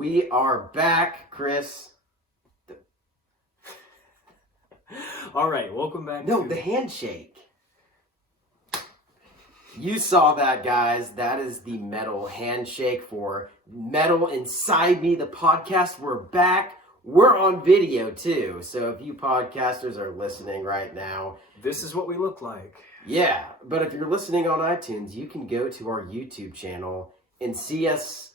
We are back, Chris. All right, welcome back. No, the handshake. You saw that, guys. That is the metal handshake for Metal Inside Me, the podcast. We're back. We're on video, too. So if you podcasters are listening right now, this is what we look like. Yeah, but if you're listening on iTunes, you can go to our YouTube channel and see us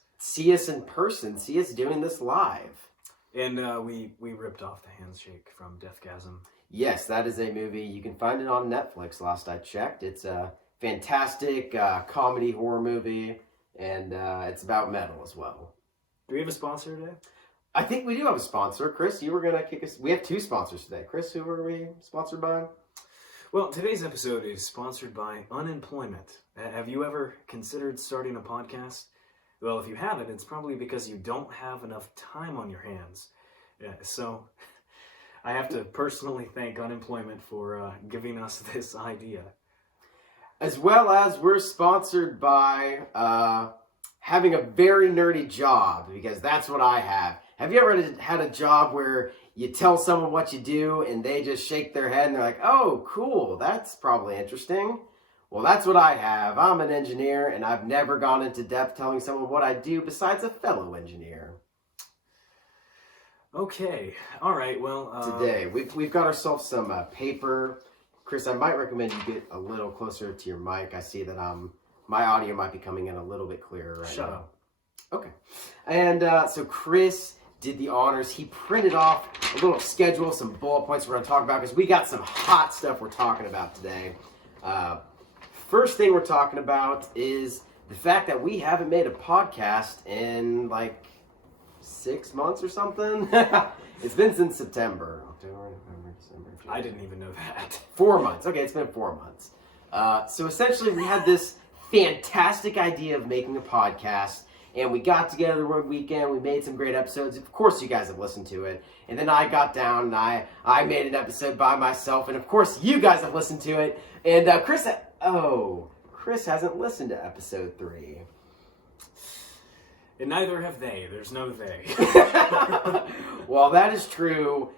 in person, see us doing this live. And we ripped off the handshake from Deathgasm. Yes, that is a movie. You can find it on Netflix, last I checked. It's a fantastic comedy horror movie, and it's about metal as well. Do we have a sponsor today? I think we do have a sponsor. Chris, you were going to kick us... We have two sponsors today. Chris, who are we sponsored by? Well, today's episode is sponsored by unemployment. Have you ever considered starting a podcast? Well, if you haven't, it's probably because you don't have enough time on your hands. So I have to personally thank unemployment for giving us this idea. As well as we're sponsored by having a very nerdy job, because that's what I have. Have you ever had a job where you tell someone what you do and they just shake their head and they're like, oh, cool, that's probably interesting? Well, that's what I have. I'm an engineer and I've never gone into depth telling someone what I do besides a fellow engineer. Okay, all right, well... Today, we've got ourselves some paper. Chris, I might recommend you get a little closer to your mic. I see that my audio might be coming in a little bit clearer right now. Shut up. Okay. And so Chris did the honors. He printed off a little schedule, some bullet points we're going to talk about, because we got some hot stuff we're talking about today. First thing we're talking about is the fact that we haven't made a podcast in like 6 months or something. It's been since September. October, November, December, January. I didn't even know that. 4 months. Okay, it's been 4 months. So essentially we had this fantastic idea of making a podcast, and we got together one weekend. We made some great episodes. Of course, you guys have listened to it. And then I got down and I made an episode by myself. And of course, you guys have listened to it. And Chris hasn't listened to episode 3. And neither have they. There's no they. Well, that is true.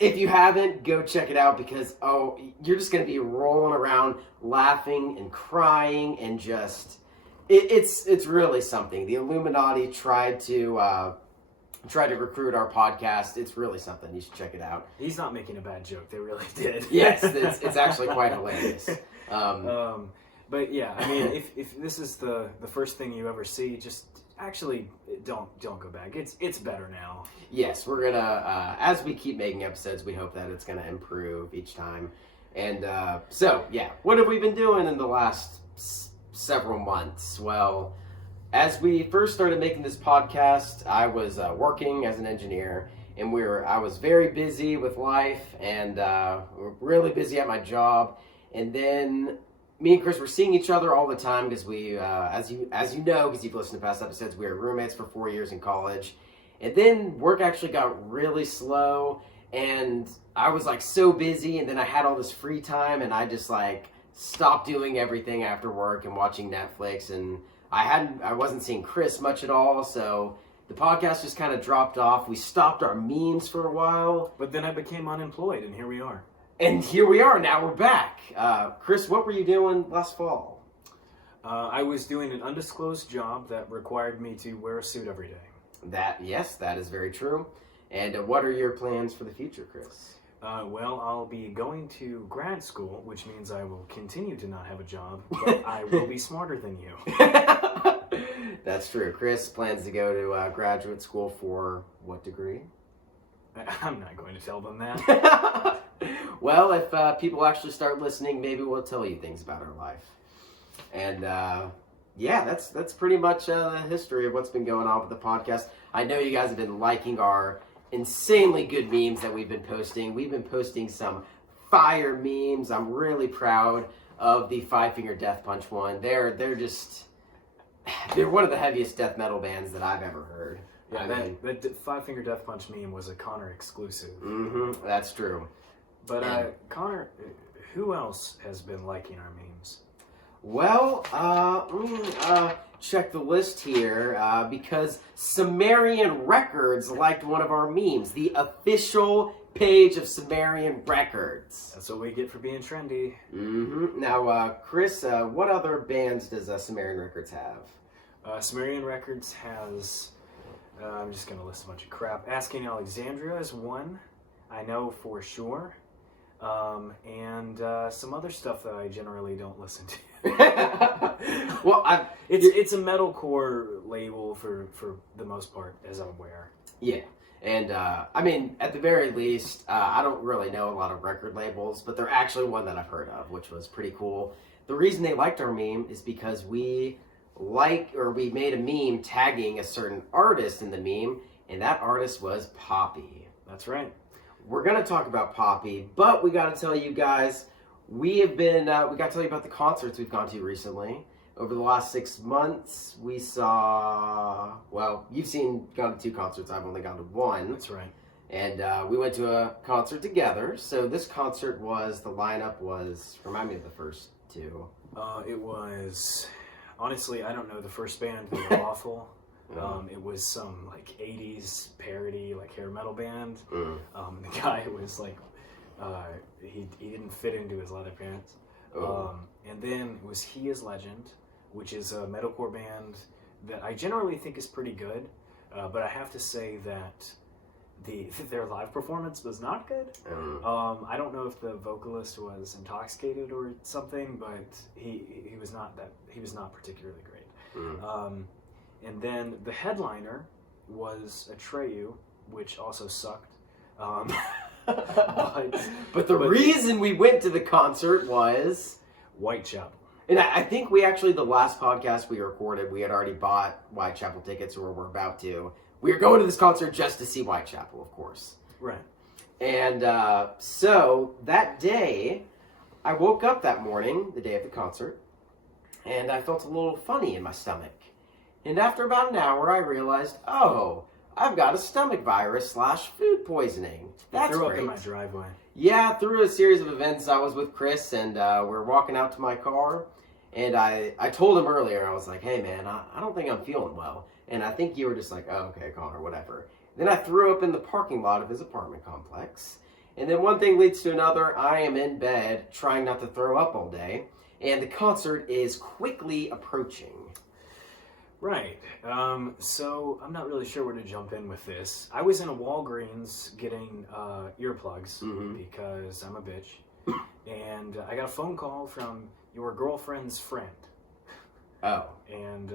If you haven't, go check it out, because, you're just going to be rolling around laughing and crying and just... It's really something. The Illuminati tried to recruit our podcast. It's really something. You should check it out. He's not making a bad joke. They really did. Yes, it's actually quite hilarious. But yeah, I mean, if this is the first thing you ever see, just actually don't go back. It's better now. Yes, we're gonna as we keep making episodes, we hope that it's gonna improve each time. And so yeah, what have we been doing in the last several months? Well, as we first started making this podcast, I was working as an engineer, and I was very busy with life, and really busy at my job. And then me and Chris were seeing each other all the time, because we, as you know, because you've listened to past episodes, we were roommates for 4 years in college. And then work actually got really slow, and I was like so busy, and then I had all this free time, and I just like stopped doing everything after work and watching Netflix, and I wasn't seeing Chris much at all, so the podcast just kind of dropped off. We stopped our memes for a while. But then I became unemployed, and here we are. And here we are, now we're back. Chris, what were you doing last fall? I was doing an undisclosed job that required me to wear a suit every day. Yes, that is very true. And what are your plans for the future, Chris? Well, I'll be going to grad school, which means I will continue to not have a job, but I will be smarter than you. That's true. Chris plans to go to graduate school for what degree? I'm not going to tell them that. Well, if people actually start listening, maybe we'll tell you things about our life. And yeah, that's pretty much the history of what's been going on with the podcast. I know you guys have been liking our insanely good memes that we've been posting. We've been posting some fire memes. I'm really proud of the Five Finger Death Punch one. They're one of the heaviest death metal bands that I've ever heard. Yeah, that Five Finger Death Punch meme was a Connor exclusive. Mm-hmm, that's true. But Connor, who else has been liking our memes? Well, check the list here because Sumerian Records liked one of our memes, the official page of Sumerian Records. That's what we get for being trendy. Mm-hmm. Now, Chris, what other bands does Sumerian Records have? Sumerian Records has, I'm just going to list a bunch of crap. Asking Alexandria is one, I know for sure. And some other stuff that I generally don't listen to. Well, it's a metalcore label for the most part, as I'm aware. Yeah, and I mean, at the very least, I don't really know a lot of record labels, but they're actually one that I've heard of, which was pretty cool. The reason they liked our meme is because we made a meme tagging a certain artist in the meme, and that artist was Poppy. That's right. We're going to talk about Poppy, but we got to tell you guys, we got to tell you about the concerts we've gone to recently. Over the last 6 months, we saw, well, you've gone to 2 concerts, I've only gone to 1. That's right. And we went to a concert together. So this concert the lineup was, remind me of the first 2. It was, honestly, I don't know the first band, they were awful. It was some like 80s parody, like hair metal band. The guy was like, he didn't fit into his leather pants. And then it was He Is Legend, which is a metalcore band that I generally think is pretty good. But I have to say that their live performance was not good. I don't know if the vocalist was intoxicated or something, but he was not particularly great. And then the headliner was Atreyu, which also sucked. But the reason we went to the concert was Whitechapel. And I think the last podcast we recorded, we had already bought Whitechapel tickets, or we're about to. We were going to this concert just to see Whitechapel, of course. Right. And so that day, I woke up that morning, the day of the concert, and I felt a little funny in my stomach. And after about an hour, I realized, I've got a stomach virus / food poisoning. That's threw great. up in my driveway. Yeah, through a series of events, I was with Chris, and we're walking out to my car, and I told him earlier, I was like, hey man, I don't think I'm feeling well. And I think you were just like, oh, okay, Connor, whatever. Then I threw up in the parking lot of his apartment complex. And then one thing leads to another. I am in bed trying not to throw up all day, and the concert is quickly approaching. Right. So I'm not really sure where to jump in with this. I was in a Walgreens getting earplugs because I'm a bitch. And I got a phone call from your girlfriend's friend. Oh. And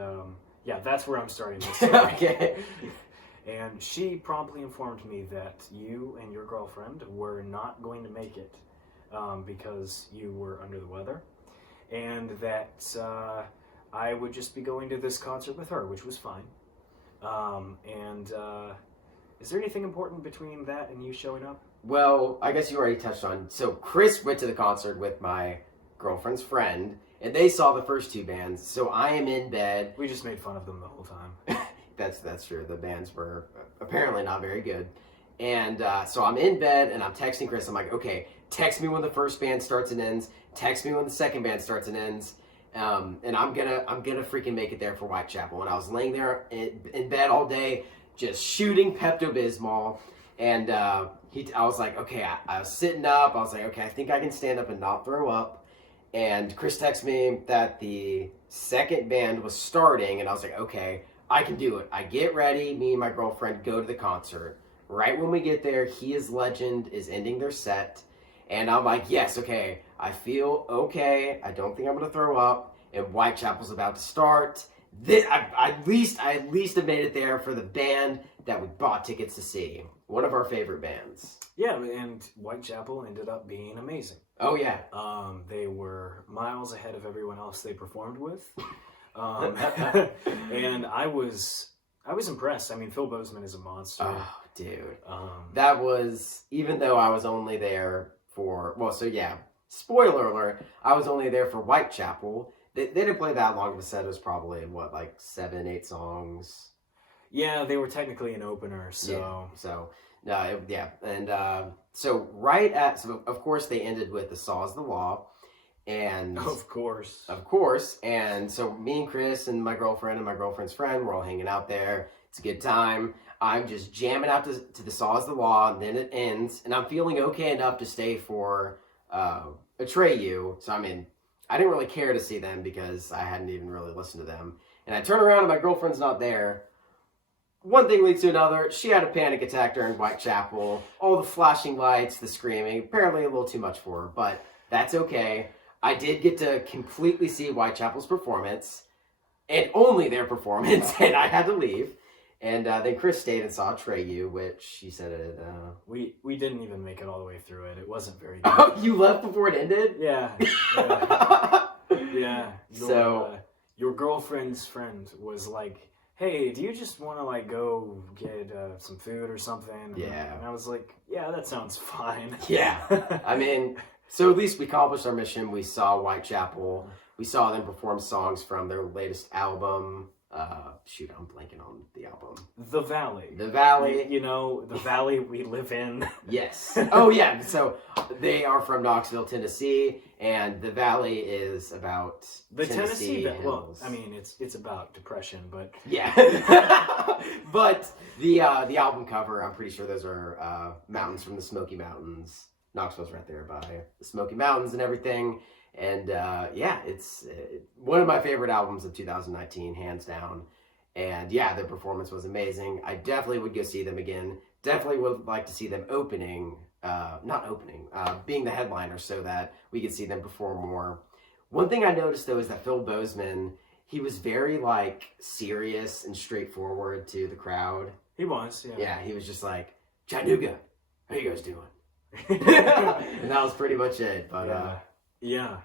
yeah, that's where I'm starting this story. Okay. And she promptly informed me that you and your girlfriend were not going to make it because you were under the weather. And that I would just be going to this concert with her, which was fine. Is there anything important between that and you showing up? Well, I guess you already touched on. So Chris went to the concert with my girlfriend's friend, and they saw the first 2 bands. So I am in bed. We just made fun of them the whole time. That's true. The bands were apparently not very good. And so I'm in bed, and I'm texting Chris. I'm like, okay, text me when the first band starts and ends. Text me when the second band starts and ends. And I'm gonna freaking make it there for Whitechapel. And I was laying there in bed all day, just shooting Pepto-Bismol. And I was like, okay, I was sitting up. I was like, okay, I think I can stand up and not throw up. And Chris texted me that the second band was starting, and I was like, okay, I can do it. I get ready. Me and my girlfriend go to the concert. Right when we get there, He Is Legend is ending their set. And I'm like, yes, okay, I feel okay. I don't think I'm going to throw up. And Whitechapel's about to start. I at least have made it there for the band that we bought tickets to see. One of our favorite bands. Yeah, and Whitechapel ended up being amazing. Oh, yeah. They were miles ahead of everyone else they performed with. And I was impressed. I mean, Phil Bozeman is a monster. Oh, dude. That was, even though I was only there for, spoiler alert, I was only there for Whitechapel. They didn't play that long of a set. It was probably, 7, 8 songs? Yeah, they were technically an opener, so... Yeah, And so of course they ended with The Saw is the Law. And Of course. and so me and Chris and my girlfriend and my girlfriend's friend, we're all hanging out there. It's a good time. I'm just jamming out to the Saw's the Law, and then it ends, and I'm feeling okay enough to stay for Atreyu. So I mean, I didn't really care to see them because I hadn't even really listened to them. And I turn around and my girlfriend's not there. One thing leads to another. She had a panic attack during Whitechapel. All the flashing lights, the screaming, apparently a little too much for her, but that's okay. I did get to completely see Whitechapel's performance, and only their performance, and I had to leave. And then Chris stayed and saw Atreyu, which she said it. We didn't even make it all the way through it. It wasn't very good. Oh, you left before it ended? Yeah. Yeah. Your girlfriend's friend was like, hey, do you just want to like go get some food or something? Yeah. And I was like, yeah, that sounds fine. Yeah. I mean, so at least we accomplished our mission. We saw Whitechapel. We saw them perform songs from their latest album. Shoot, I'm blanking on the album. The Valley. The Valley. You know, the valley we live in. Yes. Oh, yeah. So they are from Knoxville, Tennessee, and the Valley is about The Tennessee hills. well, I mean, it's about depression, but yeah. But the album cover, I'm pretty sure those are mountains from the Smoky Mountains. Knoxville's right there by the Smoky Mountains and everything. And yeah, it's one of my favorite albums of 2019, hands down. And yeah, their performance was amazing. I definitely would go see them again. Definitely would like to see them being the headliner so that we could see them perform more. One thing I noticed though is that Phil Bozeman, he was very like serious and straightforward to the crowd. he was, yeah. Yeah, he was just like, Chattanooga, how you guys doing? And that was pretty much it. But yeah.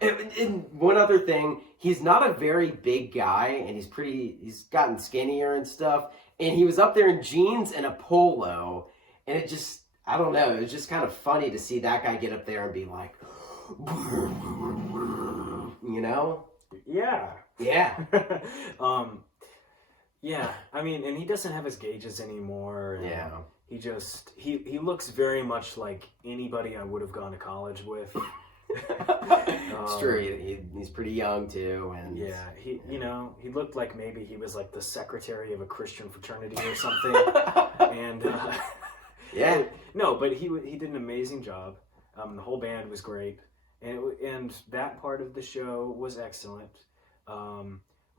And one other thing, he's not a very big guy, and he's gotten skinnier and stuff, and he was up there in jeans and a polo, and it just, I don't know, it was just kind of funny to see that guy get up there and be like, you know? Yeah. Yeah. Yeah, I mean, and he doesn't have his gauges anymore. And Yeah. he looks very much like anybody I would have gone to college with. It's true. He's pretty young too, and yeah, he looked like maybe he was like the secretary of a Christian fraternity or something. And yeah, no, but he did an amazing job. The whole band was great, and that part of the show was excellent.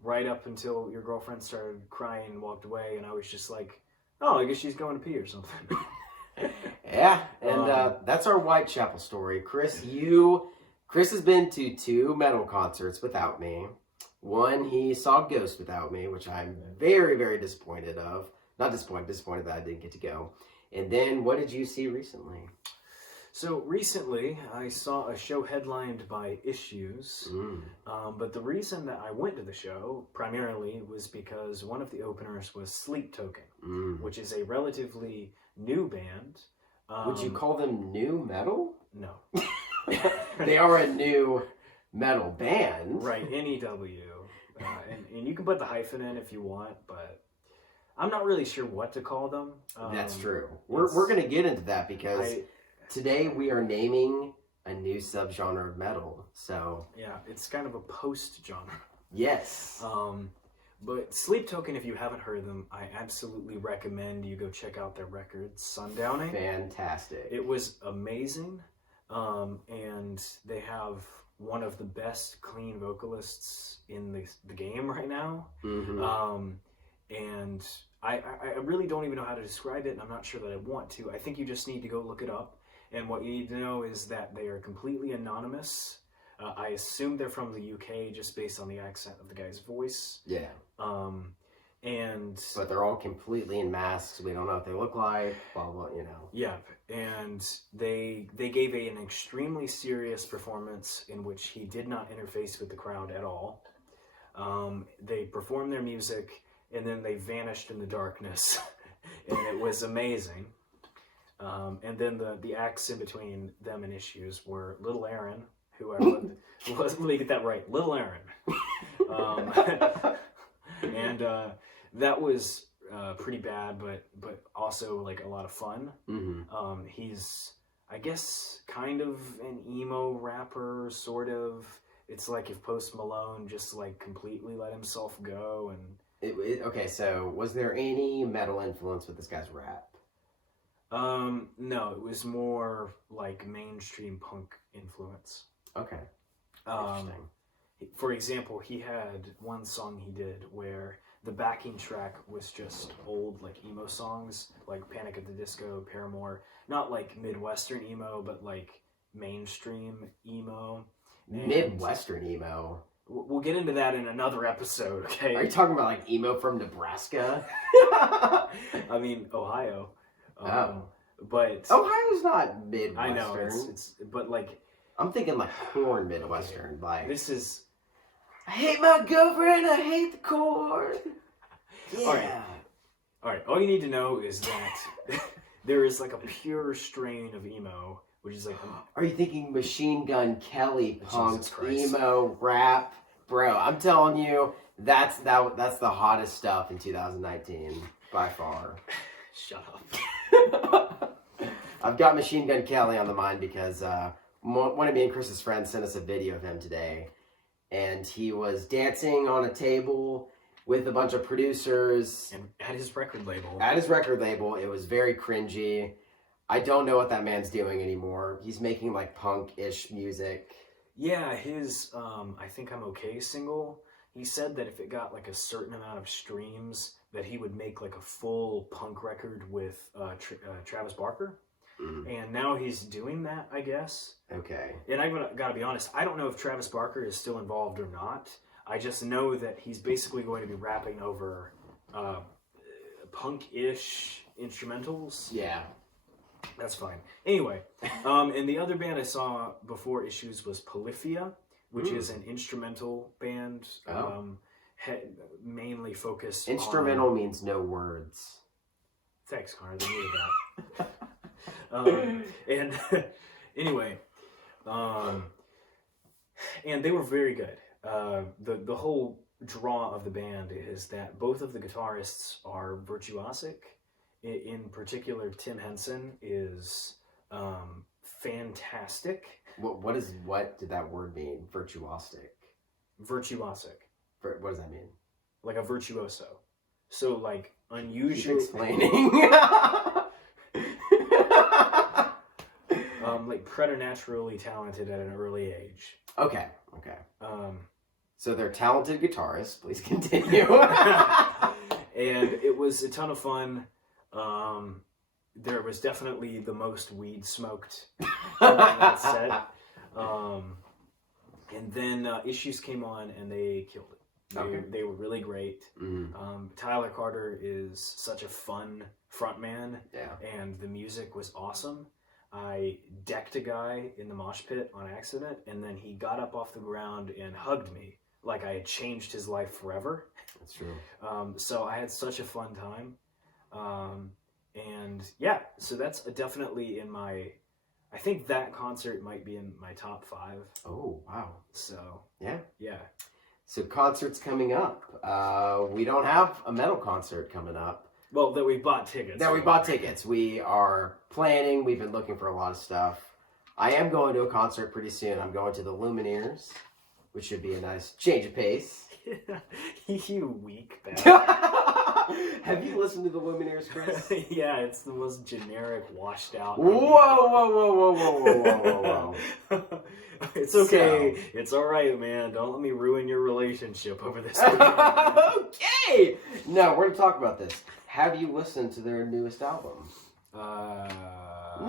Right up until your girlfriend started crying and walked away, and I was just like, oh, I guess she's going to pee or something. Yeah, and that's our Whitechapel story. Chris has been to 2 metal concerts without me. One, he saw Ghost without me, which I'm very, very disappointed of. Not disappointed that I didn't get to go. And then, what did you see recently? So recently, I saw a show headlined by Issues, but the reason that I went to the show primarily was because one of the openers was Sleep Token, which is a relatively new band. Would you call them new metal? No. They are a new metal band. Right, NEW. And you can put the hyphen in if you want, but I'm not really sure what to call them. That's true. We're going to get into that because today we are naming a new subgenre of metal. So yeah, it's kind of a post-genre. Yes. But Sleep Token, if you haven't heard them, I absolutely recommend you go check out their record, Sundowning. Fantastic. It was amazing. And they have one of the best clean vocalists in the game right now. And I really don't even know how to describe it, and I'm not sure that I want to. I think you just need to go look it up. And what you need to know is that they are completely anonymous. I assume they're from the UK just based on the accent of the guy's voice. Yeah. But they're all completely in masks. We don't know what they look like. Blah blah. You know. Yep. And they gave an extremely serious performance in which he did not interface with the crowd at all. They performed their music and then they vanished in the darkness, and it was amazing. And then the acts in between them and Issues were Little Aaron, who let me get that right, Little Aaron. And that was pretty bad, but also like a lot of fun. He's I guess, kind of an emo rapper, sort of. It's like if Post Malone just like completely let himself go and Okay, so was there any metal influence with this guy's rap? no, it was more like mainstream punk influence. Okay, Um, interesting. for example, he had one song he did where the backing track was just old like emo songs, like Panic at the Disco, Paramore, not like Midwestern emo, but like mainstream emo. And Midwestern emo. we'll get into that in another episode, okay? Are you talking about like emo from Nebraska? I mean, Ohio. Oh. But Ohio's not Midwestern. I know it's but like I'm thinking like corn Midwestern. Like this is I hate my girlfriend. I hate the corn. Yeah. All right. All you need to know is that there is like a pure strain of emo, which is like Are you thinking Machine Gun Kelly punk Jesus Christ. emo rap? Bro, I'm telling you, that's the hottest stuff in 2019 by far. shut up. I've got Machine Gun Kelly on the mind because one of me and Chris's friends sent us a video of him today, and he was dancing on a table with a bunch of producers And at his record label. at his record label. It was very cringy. I don't know what that man's doing anymore. He's making like punk-ish music. Yeah, his I Think I'm Okay single, he said that if it got like a certain amount of streams, that he would make like a full punk record with Travis Barker. And now he's doing that, I guess. Okay. And I gotta be honest, I don't know if Travis Barker is still involved or not. I just know that he's basically going to be rapping over punk-ish instrumentals. Yeah. That's fine. Anyway, and the other band I saw before Issues was Polyphia, which is an instrumental band, mainly focused Instrumental on... means no words. Thanks, Connor. They needed that. And anyway, and they were very good. The whole draw of the band is that both of the guitarists are virtuosic. In particular, Tim Henson is fantastic. What did that word mean? Virtuosic. Virtuosic, What does that mean? like a virtuoso. So like Keep unusual. explaining. Like preternaturally talented at an early age. Okay. Um, So they're talented guitarists. Please continue. and it was a ton of fun. There was definitely the most weed smoked on that set. And then Issues came on and they killed it. They were really great. Tyler Carter is such a fun frontman, and the music was awesome. I decked a guy in the mosh pit on accident, and then he got up off the ground and hugged me like I had changed his life forever. That's true. So I had such a fun time. And yeah, so that's definitely in my... I think that concert might be in my top 5. Oh, wow. So, Yeah. yeah. So concerts coming up. We don't have a metal concert coming up. Well, that we bought tickets. We bought tickets. We are planning. We've been looking for a lot of stuff. I am going to a concert pretty soon. I'm going to the Lumineers, which should be a nice change of pace. You weak bastard. Have you listened to the Lumineers, Chris? Yeah, it's the most generic, washed out. Whoa. It's okay. It's all right, man. Don't let me ruin your relationship over this. Okay. No, we're going to talk about this. Have you listened to their newest album?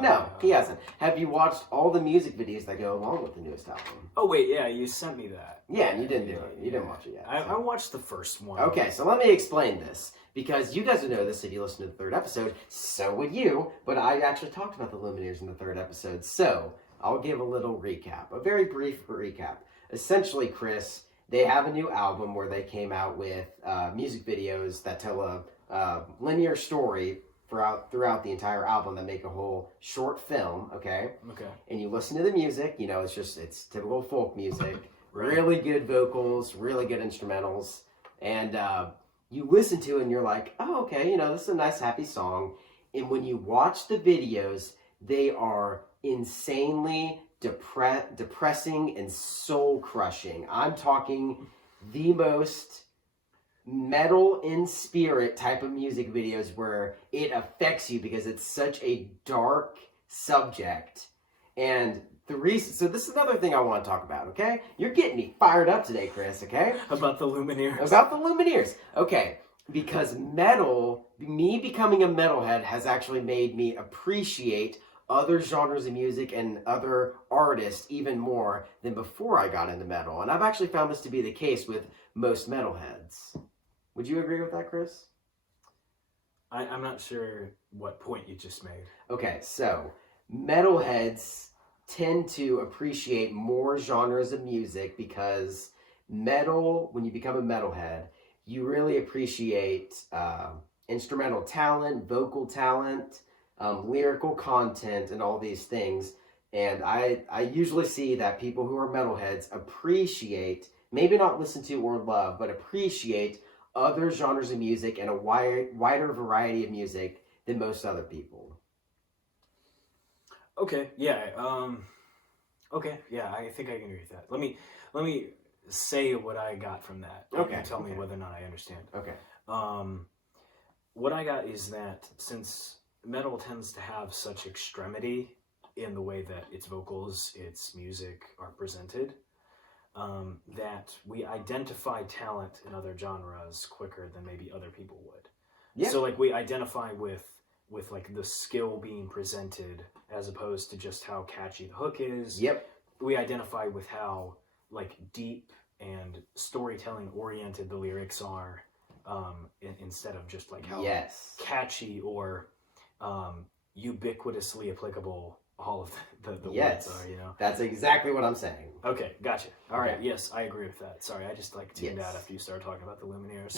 No, he hasn't. Have you watched all the music videos that go along with the newest album? Oh, wait, yeah, you sent me that. Yeah, and you didn't do it. You didn't watch it yet. I watched the first one. Okay, so let me explain this. Because you guys would know this if you listened to the 3rd episode. So would you. But I actually talked about the Lumineers in the 3rd episode. So I'll give a little recap. A very brief recap. Essentially, Chris, they have a new album where they came out with music videos that tell a linear story throughout the entire album that make a whole short film, okay? Okay. And you listen to the music, you know, it's typical folk music. Right. Really good vocals, really good instrumentals. And you listen to it and you're like, oh, okay, you know, this is a nice, happy song. And when you watch the videos, they are insanely depressing and soul crushing. I'm talking the most metal in spirit type of music videos where it affects you because it's such a dark subject. And the reason, so this is another thing I want to talk about, okay? You're getting me fired up today, Chris, okay? About the Lumineers. About the Lumineers. Okay, because metal, me becoming a metalhead has actually made me appreciate other genres of music and other artists even more than before I got into metal. And I've actually found this to be the case with most metalheads. Would you agree with that, Chris? I'm not sure what point you just made. Okay, so metalheads tend to appreciate more genres of music because metal, when you become a metalhead, you really appreciate instrumental talent, vocal talent, lyrical content, and all these things. And I usually see that people who are metalheads appreciate, maybe not listen to or love, but appreciate other genres of music and a wider variety of music than most other people. Okay, yeah. Okay, yeah, I think I can agree with that. Let me say what I got from that. Okay. You tell me whether or not I understand. Okay. What I got is that since metal tends to have such extremity in the way that its vocals, its music are presented, that we identify talent in other genres quicker than maybe other people would. Yeah. So like we identify with like the skill being presented as opposed to just how catchy the hook is. Yep. We identify with how like deep and storytelling oriented the lyrics are, instead of just like how catchy or ubiquitously applicable all of the words are, you know? That's exactly what I'm saying. Okay, gotcha. All right, Okay. yes, I agree with that. Sorry, I just like tuned out after you started talking about the Lumineers.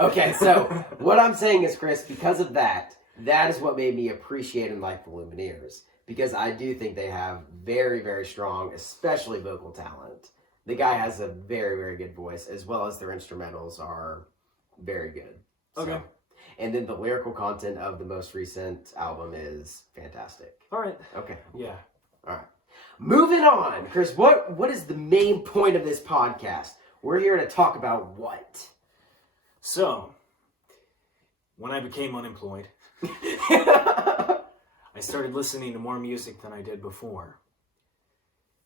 Okay, so what I'm saying is, Chris, because of that is what made me appreciate and like the Lumineers. Because I do think they have very, very strong, especially vocal talent. The guy has a very, very good voice, as well as their instrumentals are very good. Okay. So, and then the lyrical content of the most recent album is fantastic. All right. Okay. Yeah. All right. Moving on, Chris, what is the main point of this podcast? We're here to talk about what? So, when I became unemployed, I started listening to more music than I did before.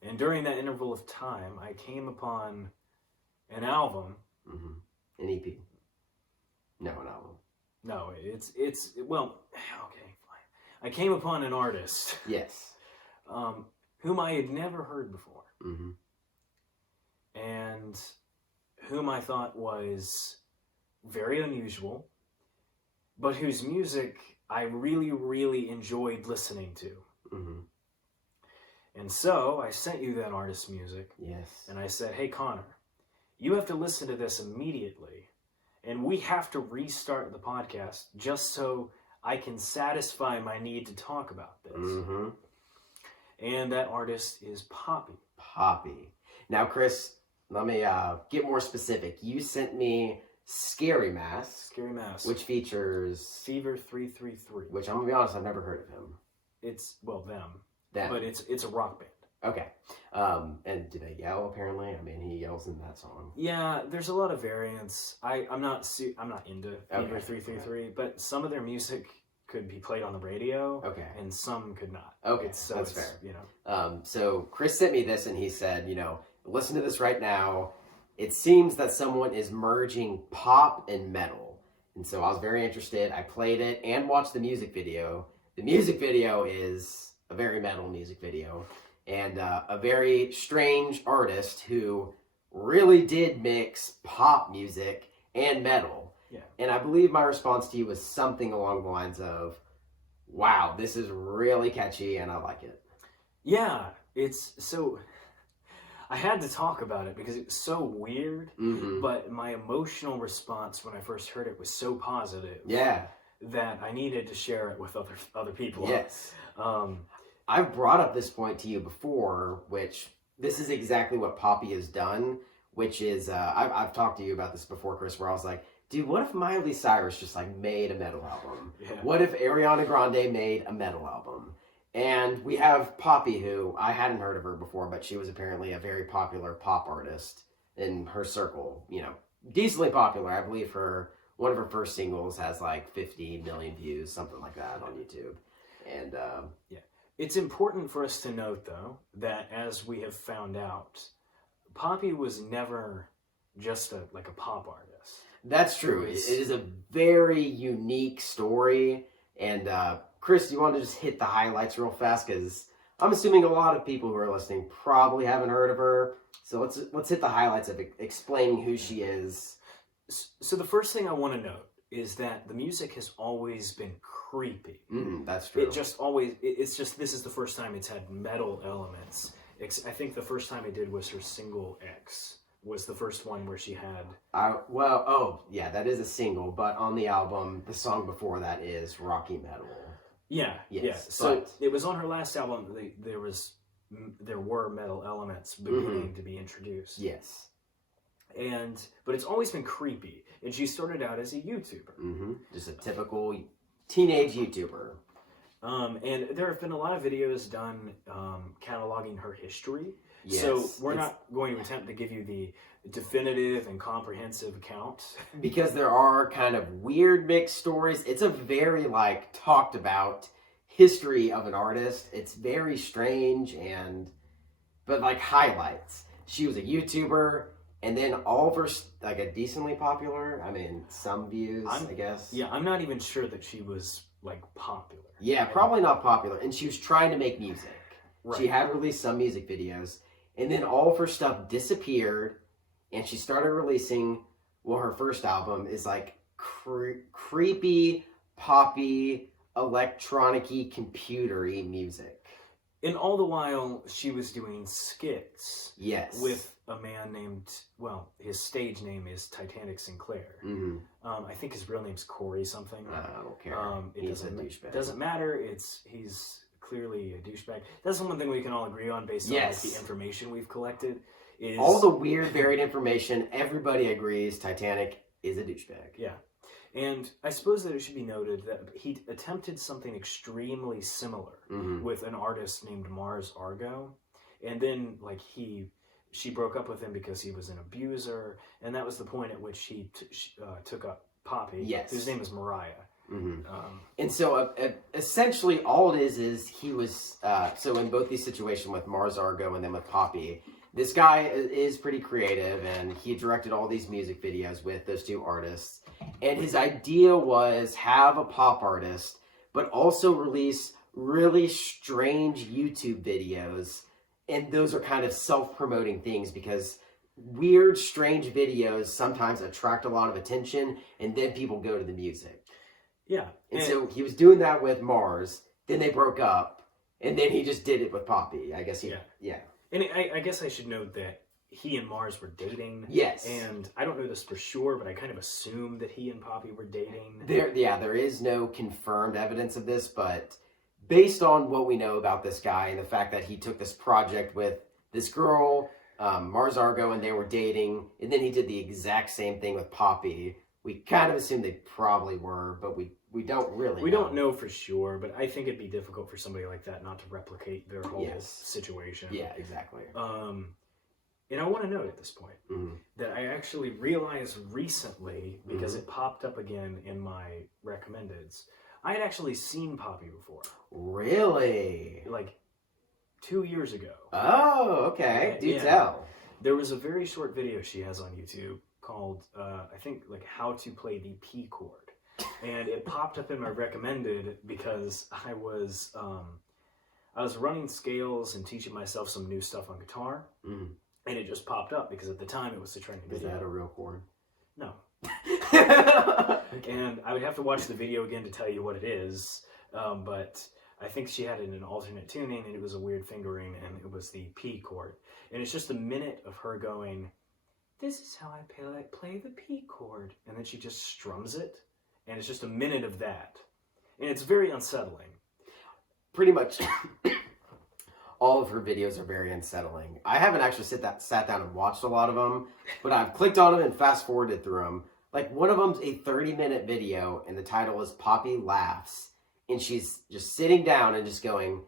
And during that interval of time, I came upon an album. Mm-hmm. An EP. No, an album. No, it's well, okay, fine. I came upon an artist. Yes. Whom I had never heard before. Mm-hmm. And whom I thought was very unusual, but whose music I really, really enjoyed listening to. Mm-hmm. And so I sent you that artist's music. Yes. And I said, hey, Connor, you have to listen to this immediately. And we have to restart the podcast just so I can satisfy my need to talk about this. Mm-hmm. And that artist is Poppy. Poppy. Now, Chris, let me get more specific. You sent me Scary Mask. Scary Mask. Which features... Fever 333. Which, I'm going to be honest, I've never heard of him. It's, well, them. Them. But it's a rock band. Okay. And do they yell, apparently? I mean, he yells in that song. Yeah, there's a lot of variants. I'm not into Fever 333, but some of their music could be played on the radio. Okay. And some could not. Okay, that's fair. You know. So Chris sent me this, and he said, listen to this right now. It seems that someone is merging pop and metal. And so I was very interested. I played it and watched the music video. The music video is a very metal music video. And a very strange artist who really did mix pop music and metal. Yeah. And I believe my response to you was something along the lines of, wow, this is really catchy and I like it. Yeah, it's so... I had to talk about it because it's so weird, but my emotional response when I first heard it was so positive. Yeah. That I needed to share it with other people. Yes. I've brought up this point to you before, which this is exactly what Poppy has done, which is, I've talked to you about this before, Chris, where I was like, dude, what if Miley Cyrus just like made a metal album? Yeah. What if Ariana Grande made a metal album? And we have Poppy, who I hadn't heard of her before, but she was apparently a very popular pop artist in her circle. You know, decently popular. I believe one of her first singles has like 50 million views, something like that on YouTube. And yeah, it's important for us to note though that as we have found out, Poppy was never just a pop artist. That's true. It is a very unique story. And Chris, you want to just hit the highlights real fast? Because I'm assuming a lot of people who are listening probably haven't heard of her. So let's hit the highlights of explaining who she is. So the first thing I want to note is that the music has always been creepy. That's true. It's just this is the first time it's had metal elements. I think the first time it did was her single X. Was the first one where she had... that is a single, but on the album, the song before that is Rocky Metal. Yeah, yes, yeah. So it was on her last album, there were metal elements beginning to be introduced. Yes. But it's always been creepy, and she started out as a YouTuber. Just a typical teenage YouTuber. And there have been a lot of videos done cataloging her history. Yes, so we're not going to attempt to give you the definitive and comprehensive account. Because there are kind of weird mixed stories. It's a very, talked about history of an artist. It's very strange but highlights. She was a YouTuber, and then all of her, a decently popular, some views, I guess. Yeah, I'm not even sure that she was, popular. Yeah, probably not popular. And she was trying to make music. Right. She had released some music videos, and then all of her stuff disappeared, and she started releasing, her first album is creepy, poppy, electronic-y, computer-y music. And all the while, she was doing skits. Yes. With a man named, his stage name is Titanic Sinclair. I think his real name's Corey something. I don't care. He's a douchebag. It doesn't matter. He's clearly a douchebag. That's one thing we can all agree on based on the information we've collected. Is all the weird buried information. Everybody agrees Titanic is a douchebag. Yeah. And I suppose that it should be noted that he attempted something extremely similar with an artist named Mars Argo. And then, she broke up with him because he was an abuser. And that was the point at which she took up Poppy, whose name is Mariah. And so essentially all it is he was, so in both these situations with Mars Argo and then with Poppy, this guy is pretty creative, and he directed all these music videos with those two artists. And his idea was have a pop artist, but also release really strange YouTube videos. And those are kind of self-promoting things because weird, strange videos sometimes attract a lot of attention, and then people go to the music. Yeah. And so he was doing that with Mars, then they broke up, and then he just did it with Poppy. I guess yeah. And I guess I should note that he and Mars were dating. Yes. And I don't know this for sure, but I kind of assumed that he and Poppy were dating. There is no confirmed evidence of this, but based on what we know about this guy and the fact that he took this project with this girl, Mars Argo, and they were dating, and then he did the exact same thing with Poppy, we kind of assume they probably were, but we don't really We don't know for sure, but I think it'd be difficult for somebody like that not to replicate their whole situation. Yeah, exactly. And I want to note at this point that I actually realized recently, because it popped up again in my recommendeds, I had actually seen Poppy before. Really? 2 years ago. Oh, okay. Do tell. There was a very short video she has on YouTube called, I think, How to Play the P Chord. And it popped up in my recommended because I was running scales and teaching myself some new stuff on guitar. And it just popped up because at the time it was the trending video. Is that a real chord? No. And I would have to watch the video again to tell you what it is. But I think she had it in an alternate tuning, and it was a weird fingering, and it was the P chord. And it's just a minute of her going, "This is how I play the P chord." And then she just strums it. And it's just a minute of that. And it's very unsettling. Pretty much all of her videos are very unsettling. I haven't actually sat down and watched a lot of them, but I've clicked on them and fast-forwarded through them. One of them's a 30-minute video, and the title is Poppy Laughs. And she's just sitting down and just going,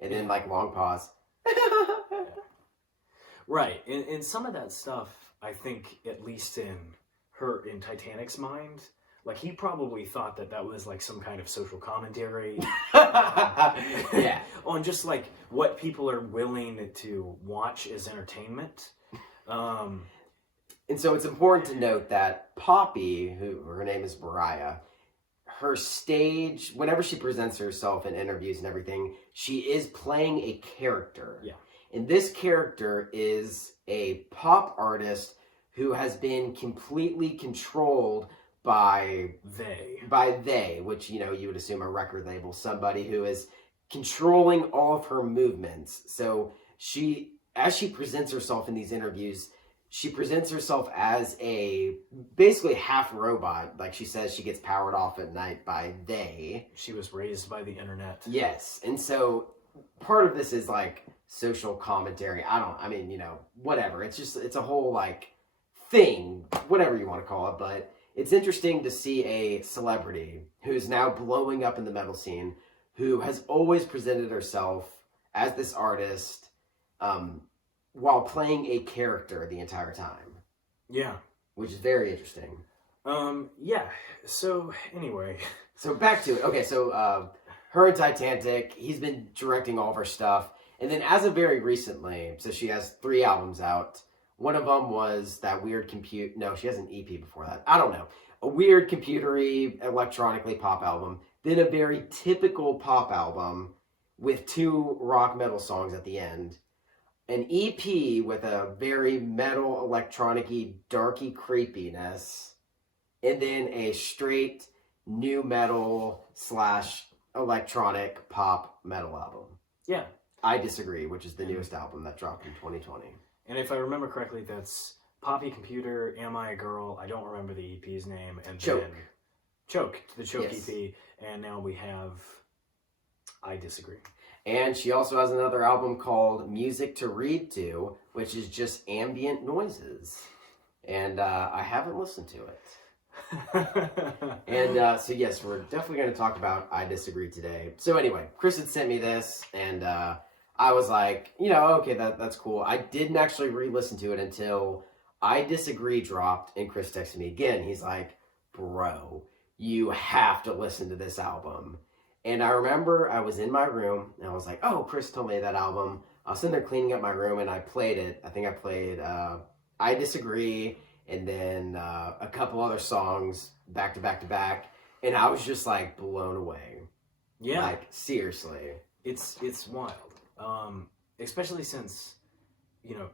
And then like long pause. Right, and some of that stuff, I think, at least in Titanic's mind, like he probably thought that was like some kind of social commentary, Yeah. on just like what people are willing to watch as entertainment. And so it's important to note that Poppy, who her name is Mariah, her stage, whenever she presents herself in interviews and everything, she is playing a character. Yeah. And this character is a pop artist who has been completely controlled by they, which, you know, you would assume a record label, somebody who is controlling all of her movements. So as she presents herself in these interviews, she presents herself as a basically half robot. Like she says, she gets powered off at night by they. She was raised by the internet. Yes. And so part of this is like social commentary. I mean, you know, whatever. It's a whole like thing, whatever you want to call it. But it's interesting to see a celebrity who's now blowing up in the metal scene, who has always presented herself as this artist, while playing a character the entire time. Yeah. Which is very interesting. Yeah. So, anyway. So, back to it. Okay, so, her and Titanic, he's been directing all of her stuff. And then as of very recently, so she has 3 albums out. One of them was that weird no, she has an EP before that. I don't know. A weird computery, electronically pop album. Then a very typical pop album with 2 rock metal songs at the end. An EP with a very metal, electronic-y, darky creepiness, and then a straight new metal / electronic pop metal album. Yeah. I Disagree, which is the newest album that dropped in 2020. And if I remember correctly, that's Poppy Computer, Am I a Girl? I don't remember the EP's name. And Choke. Then Choke, the Choke Yes. EP. And now we have I Disagree. And she also has another album called Music to Read To, which is just ambient noises. And I haven't listened to it. And so, yes, we're definitely going to talk about I Disagree today. So anyway, Chris had sent me this, and I was like, you know, okay, that's cool. I didn't actually re-listen to it until I Disagree dropped, and Chris texted me again. He's like, bro, you have to listen to this album. And I remember I was in my room, and I was like, oh, Chris told me that album. I was sitting there cleaning up my room, and I played it. I think I played I Disagree, and then a couple other songs back to back to back. And I was just, like, blown away. Yeah. Like, seriously. It's wild. Especially since, you know,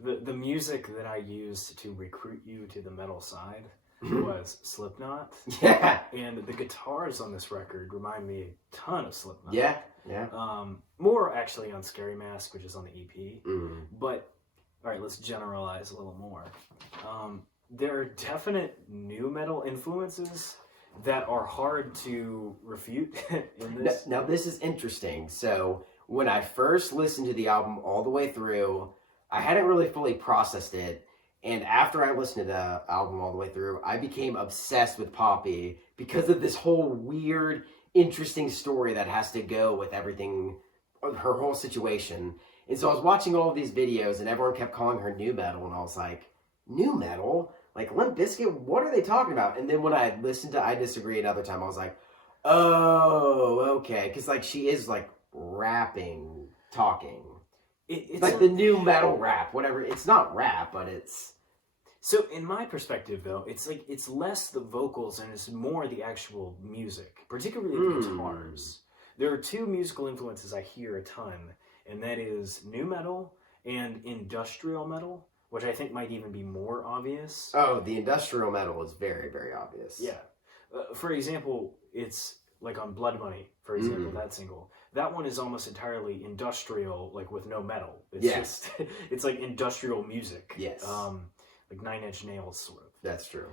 the music that I used to recruit you to the metal side was Slipknot. Yeah. And the guitars on this record remind me a ton of Slipknot. Yeah. More actually on Scary Mask, which is on the EP. Mm. But, all right, let's generalize a little more. There are definite new metal influences that are hard to refute in this. Now, this is interesting. So, when I first listened to the album all the way through, I hadn't really fully processed it. And after I listened to the album all the way through, I became obsessed with Poppy because of this whole weird, interesting story that has to go with everything, her whole situation. And so I was watching all of these videos, and everyone kept calling her new metal, and I was like, new metal? Like, Limp Bizkit, what are they talking about? And then when I listened to I Disagree another time, I was like, oh, okay. Because, like, she is, like, rapping, talking. It's like the new metal rap, whatever. It's not rap, but it's... So, in my perspective, though, it's like, it's less the vocals and it's more the actual music, particularly the guitars. There are 2 musical influences I hear a ton, and that is new metal and industrial metal, which I think might even be more obvious. Oh, the industrial metal is very, very obvious. Yeah. For example, it's like on Blood Money, for example, that single. That one is almost entirely industrial, like with no metal. It's just, it's like industrial music. Yes. Like Nine Inch Nails, sort of. That's true.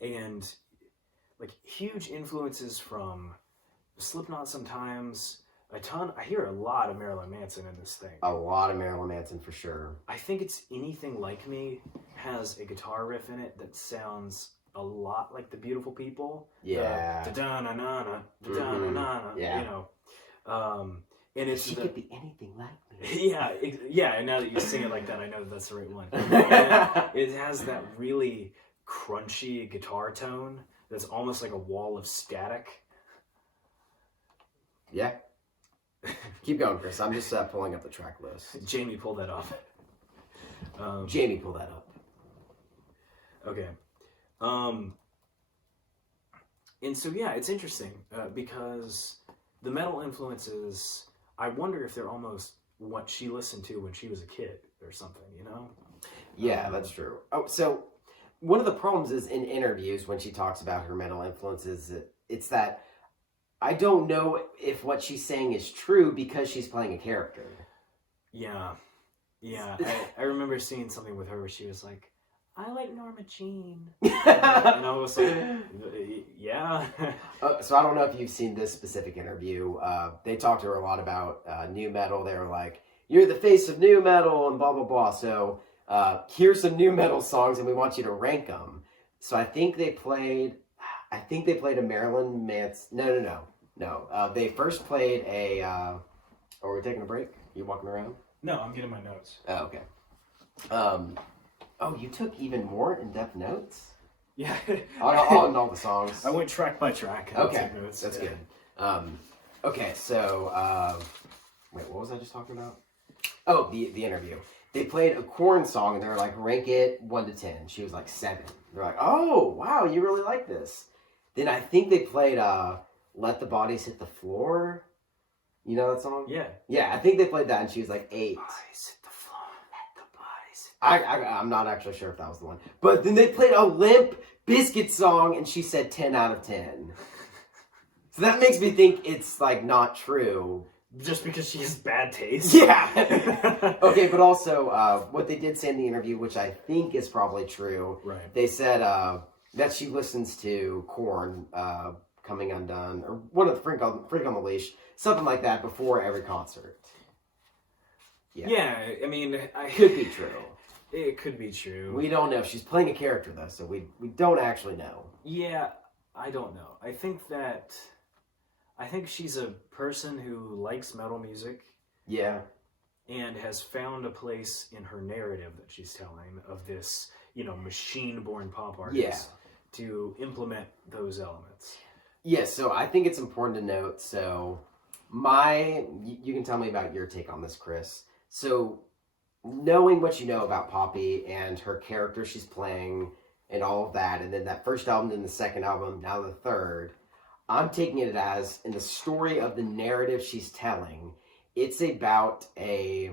And like huge influences from Slipknot sometimes. I hear a lot of Marilyn Manson in this thing. A lot of Marilyn Manson for sure. I think it's Anything Like Me has a guitar riff in it that sounds a lot like the Beautiful People. Yeah. Da-da-na-na-na, da-da-na-na-na, Yeah. you know. And it's She could be anything like me. yeah, and now that you sing it like that, I know that's the right one. And it has that really crunchy guitar tone that's almost like a wall of static. Yeah. Keep going, Chris. I'm just pulling up the track list. Jamie, pull that up. Jamie, pull that up. Okay. And so, yeah, it's interesting because the metal influences, I wonder if they're almost what she listened to when she was a kid or something, you know? Yeah, that's true. Oh, so one of the problems is in interviews when she talks about her metal influences, it's that I don't know if what she's saying is true because she's playing a character. Yeah. Yeah. I remember seeing something with her where she was like, I like Norma Jean. And I was like, yeah. So I don't know if you've seen this specific interview. They talked to her a lot about new metal. They were like, you're the face of new metal and blah, blah, blah. So here's some new metal songs and we want you to rank them. So I think they played a Marilyn Manson. No. They first played a, are we taking a break? You walking around? No, I'm getting my notes. Oh, okay. Oh, you took even more in-depth notes? Yeah. on all the songs. I went track by track. Okay, that's good. Okay, so, wait, what was I just talking about? Oh, the interview. They played a Korn song, and they were like, rank it 1 to 10. She was like 7. They're like, oh, wow, you really like this. Then I think they played Let the Bodies Hit the Floor. You know that song? Yeah. Yeah, I think they played that, and she was like 8. Bodies hit the floor, let the bodies hit I'm not actually sure if that was the one. But then they played a Limp Bizkit song, and she said 10 out of 10. So that makes me think it's, like, not true. Just because she has bad taste? Yeah! Okay, but also, what they did say in the interview, which I think is probably true, Right. they said that she listens to Korn, Coming Undone, or one of the Freak on the Leash, something like that before every concert. Yeah, I mean... Could be true. It could be true. We don't know. She's playing a character, though, so we don't actually know. Yeah, I don't know. I think she's a person who likes metal music. Yeah. And has found a place in her narrative that she's telling of this, machine-born pop artist to implement those elements. Yes, so I think it's important to note, so you can tell me about your take on this, Chris. So, knowing what you know about Poppy and her character she's playing and all of that, and then that first album, then the second album, now the third, I'm taking it as, in the story of the narrative she's telling, it's about a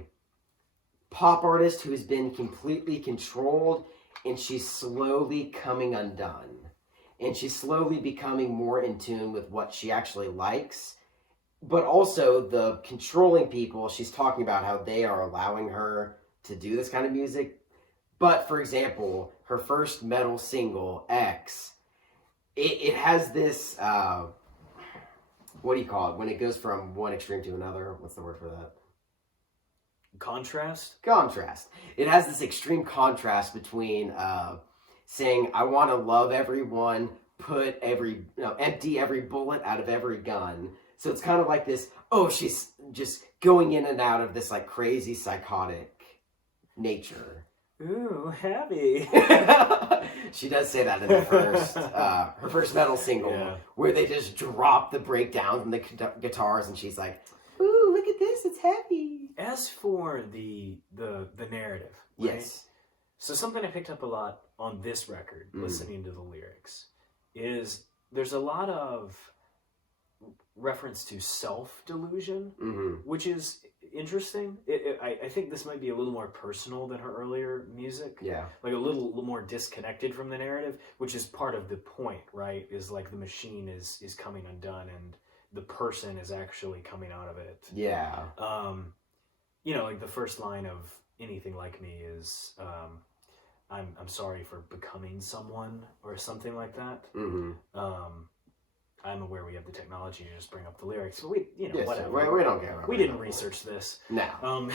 pop artist who has been completely controlled, and she's slowly coming undone. And she's slowly becoming more in tune with what she actually likes. But also the controlling people, she's talking about how they are allowing her to do this kind of music. But, for example, her first metal single, X, it has this, what do you call it? When it goes from one extreme to another, what's the word for that? Contrast? Contrast. It has this extreme contrast between saying, I want to love everyone, empty every bullet out of every gun. So it's kind of like this, she's just going in and out of this like crazy psychotic nature. Ooh, happy. She does say that in the her first metal single, where they just drop the breakdowns and the guitars, and she's like, ooh, look at this, it's happy. As for the narrative, right? Yes. So something I picked up a lot on this record, listening to the lyrics, is there's a lot of reference to self-delusion, which is interesting. I think this might be a little more personal than her earlier music. Yeah. Like a little more disconnected from the narrative, which is part of the point, right? Is like the machine is coming undone and the person is actually coming out of it. Yeah. Like the first line of Anything Like Me is, I'm sorry for becoming someone, or something like that. I'm aware we have the technology to just bring up the lyrics, but whatever. We don't care. We didn't research this. No. Do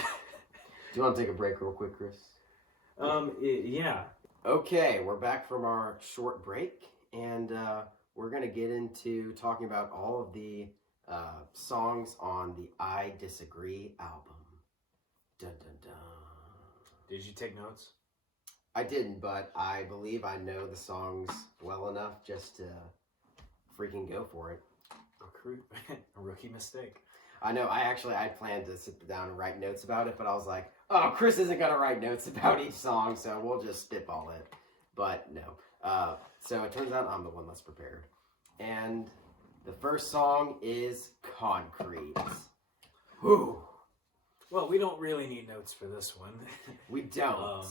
you want to take a break real quick, Chris? Yeah. Okay, we're back from our short break, and we're going to get into talking about all of the songs on the I Disagree album. Dun dun dun. Did you take notes? I didn't, but I believe I know the songs well enough just to freaking go for it. A rookie mistake. I know, I planned to sit down and write notes about it, but I was like, oh, Chris isn't going to write notes about each song, so we'll just spitball it. But no. So it turns out I'm the one less prepared. And the first song is Concrete. Whew. Well, we don't really need notes for this one. We don't.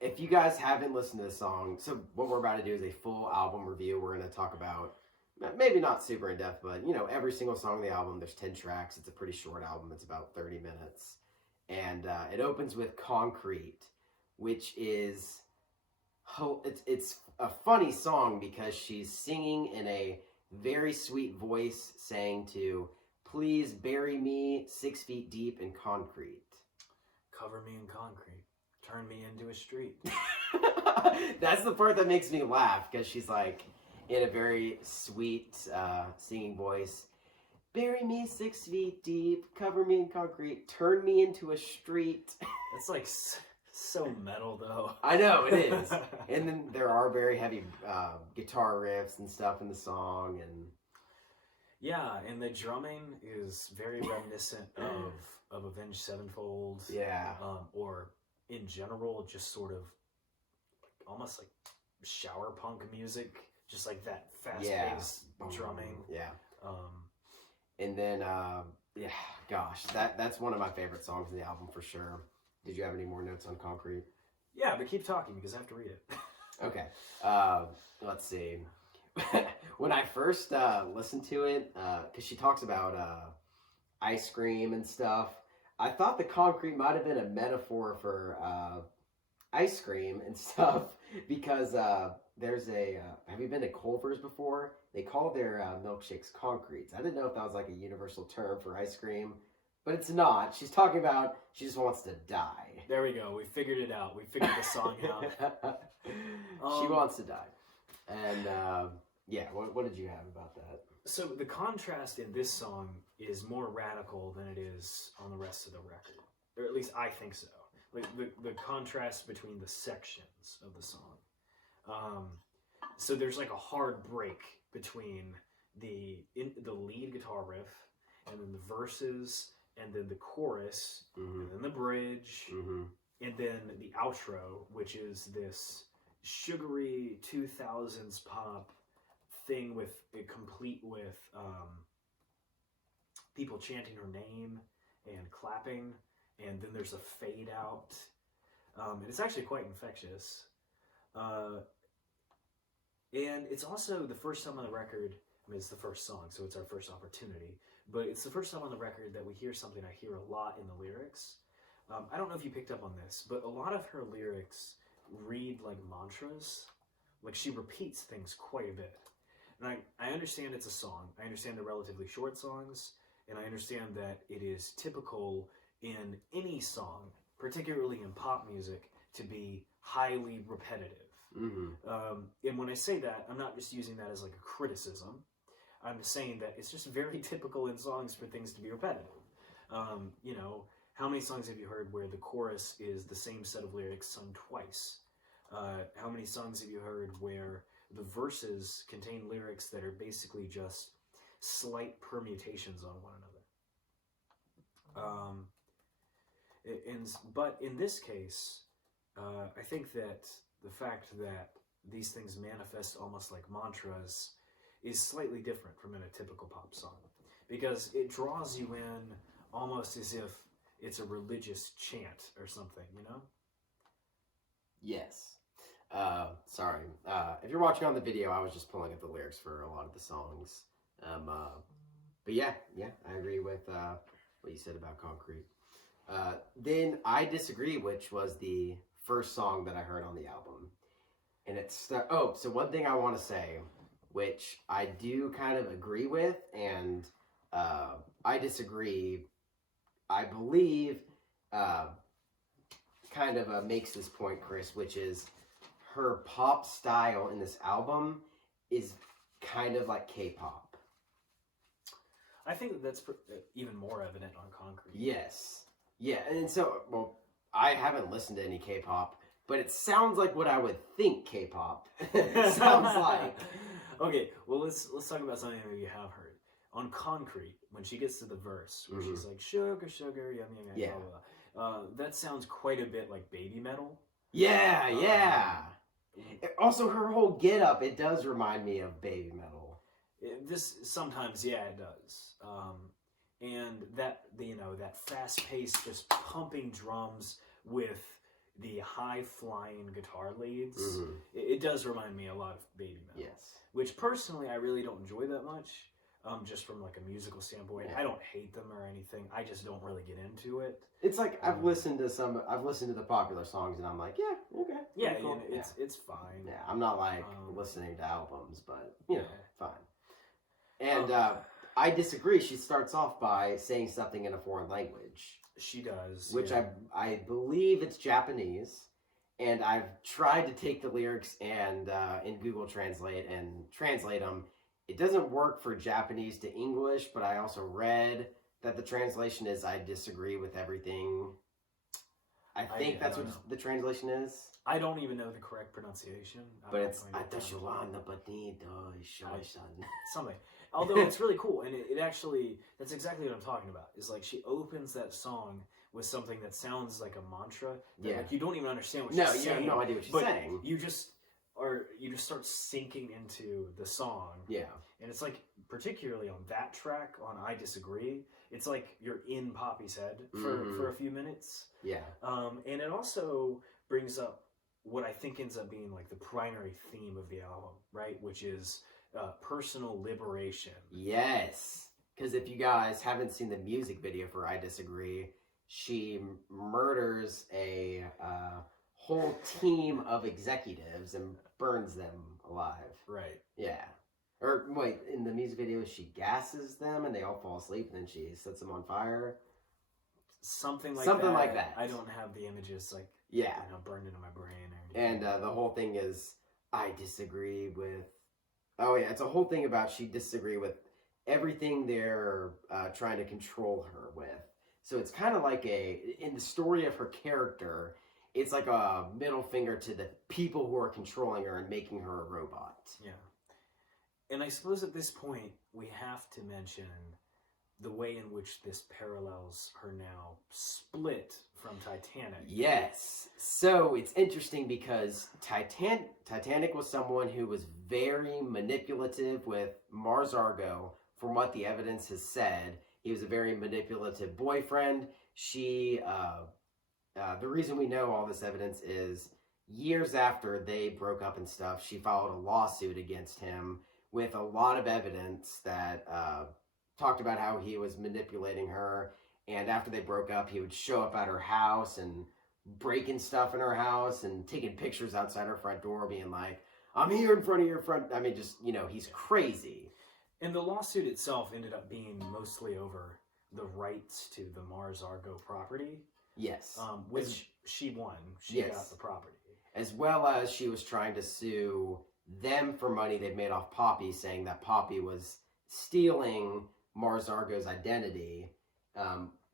If you guys haven't listened to this song, so what we're about to do is a full album review. We're going to talk about, maybe not super in depth, but every single song on the album. There's 10 tracks. It's a pretty short album. It's about 30 minutes. And it opens with Concrete, which is, it's a funny song because she's singing in a very sweet voice saying to, please bury me 6 feet deep in concrete. Cover me in concrete. Turn me into a street. That's the part that makes me laugh because she's like in a very sweet singing voice. Bury me 6 feet deep, cover me in concrete, turn me into a street. It's like so metal, though. I know, it is. And then there are very heavy guitar riffs and stuff in the song. And yeah, and the drumming is very reminiscent of Avenged Sevenfold. Yeah. Or in general, just sort of almost like shower punk music, just like that fast-paced drumming. Yeah. And then, gosh, that's one of my favorite songs in the album for sure. Did you have any more notes on Concrete? Yeah, but keep talking because I have to read it. Okay. Let's see. When I first listened to it, because she talks about ice cream and stuff, I thought the concrete might have been a metaphor for ice cream and stuff because there's a... have you been to Culver's before? They call their milkshakes concretes. I didn't know if that was like a universal term for ice cream, but it's not. She's talking about she just wants to die. There we go. We figured it out. We figured the song out. She wants to die. And yeah, what did you have about that? So the contrast in this song is more radical than it is on the rest of the record. Or at least I think so. Like the contrast between the sections of the song. So there's like a hard break between the lead guitar riff and then the verses and then the chorus and then the bridge and then the outro, which is this sugary 2000s pop thing complete with people chanting her name and clapping, and then there's a fade out, and it's actually quite infectious. And it's also the first time on the record, I mean, it's the first song, so it's our first opportunity, but it's the first time on the record that we hear something I hear a lot in the lyrics. I don't know if you picked up on this, but a lot of her lyrics read like mantras. Like she repeats things quite a bit. And I understand it's a song. I understand they're relatively short songs, and I understand that it is typical in any song, particularly in pop music, to be highly repetitive. And when I say that, I'm not just using that as like a criticism. I'm saying that it's just very typical in songs for things to be repetitive. How many songs have you heard where the chorus is the same set of lyrics sung twice? How many songs have you heard where the verses contain lyrics that are basically just slight permutations on one another? But in this case, I think that the fact that these things manifest almost like mantras is slightly different from in a typical pop song, because it draws you in almost as if it's a religious chant or something, Yes. Sorry. If you're watching on the video, I was just pulling up the lyrics for a lot of the songs. But yeah, I agree with what you said about Concrete. Then I Disagree, which was the first song that I heard on the album. And it's... so one thing I want to say, which I do kind of agree with, and I Disagree, I believe, kind kind of makes this point, Chris, which is her pop style in this album is kind of like K-pop. I think that's even more evident on Concrete. Yes. Yeah, and so, well, I haven't listened to any K-pop, but it sounds like what I would think K-pop sounds like. Okay, well, let's talk about something that you have heard. On Concrete, when she gets to the verse, where she's like, sugar, sugar, yum, yum, yum, Yeah. blah, blah, blah. That sounds quite a bit like Baby Metal. Yeah, yeah. Also, her whole get-up, it does remind me of Baby Metal. This, sometimes, yeah, it does. And that, that fast-paced, just pumping drums with the high-flying guitar leads, it does remind me a lot of Baby Metal. Yes. Which, personally, I really don't enjoy that much. Just from like a musical standpoint, Yeah. I don't hate them or anything. I just don't really get into it. It's like I've listened to the popular songs, and I'm like, yeah, okay, Yeah, cool. it's fine. Yeah, I'm not like listening to albums, but you know, Yeah. fine. And I disagree. She starts off by saying something in a foreign language, She does, which yeah. I believe it's Japanese, and I've tried to take the lyrics and in Google Translate and translate them. It doesn't work for Japanese to English, but I also read that the translation is I disagree with everything. I think that's what the translation is. I don't even know the correct pronunciation. But it's something. Although it's really cool, and it actually, that's exactly what I'm talking about. Is like she opens that song with something that sounds like a mantra. That, Yeah. like you don't even understand what No, she's you have saying. no idea what she's but saying. You just start sinking into the song. Yeah. And it's like, particularly on that track, on I Disagree, it's like you're in Poppy's head for a few minutes. Yeah. And it also brings up what I think ends up being like the primary theme of the album, right? Which is personal liberation. Yes. Because if you guys haven't seen the music video for I Disagree, she murders a whole team of executives and burns them alive. Right. Yeah. Or wait, in the music video, she gasses them and they all fall asleep, and then she sets them on fire. Something like that. I don't have the images like burned into my brain or anything. And the whole thing is I disagree with. Oh yeah, it's a whole thing about she disagree with everything they're trying to control her with. So it's kind of like in the story of her character, it's like a middle finger to the people who are controlling her and making her a robot. Yeah. And I suppose at this point, we have to mention the way in which this parallels her now split from Titanic. Yes. So it's interesting because Titanic was someone who was very manipulative with Mars Argo, from what the evidence has said. He was a very manipulative boyfriend. She... the reason we know all this evidence is years after they broke up and stuff, she filed a lawsuit against him with a lot of evidence that talked about how he was manipulating her. And after they broke up, he would show up at her house and breaking stuff in her house and taking pictures outside her front door, being like, I'm here in front of your front. I mean, just, he's crazy. And the lawsuit itself ended up being mostly over the rights to the Mars Argo property. Yes. Which she won. She got the property. As well as she was trying to sue them for money they'd made off Poppy, saying that Poppy was stealing Mars Argo's identity,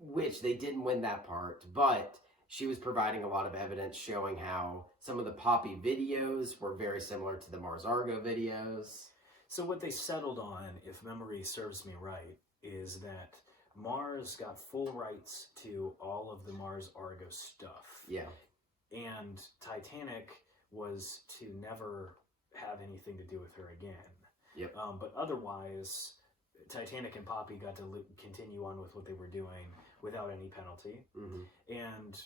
which they didn't win that part, but she was providing a lot of evidence showing how some of the Poppy videos were very similar to the Mars Argo videos. So what they settled on, if memory serves me right, is that Mars got full rights to all of the Mars Argo stuff. Yeah. And Titanic was to never have anything to do with her again. Yep. But otherwise, Titanic and Poppy got to continue on with what they were doing without any penalty. Mm-hmm. And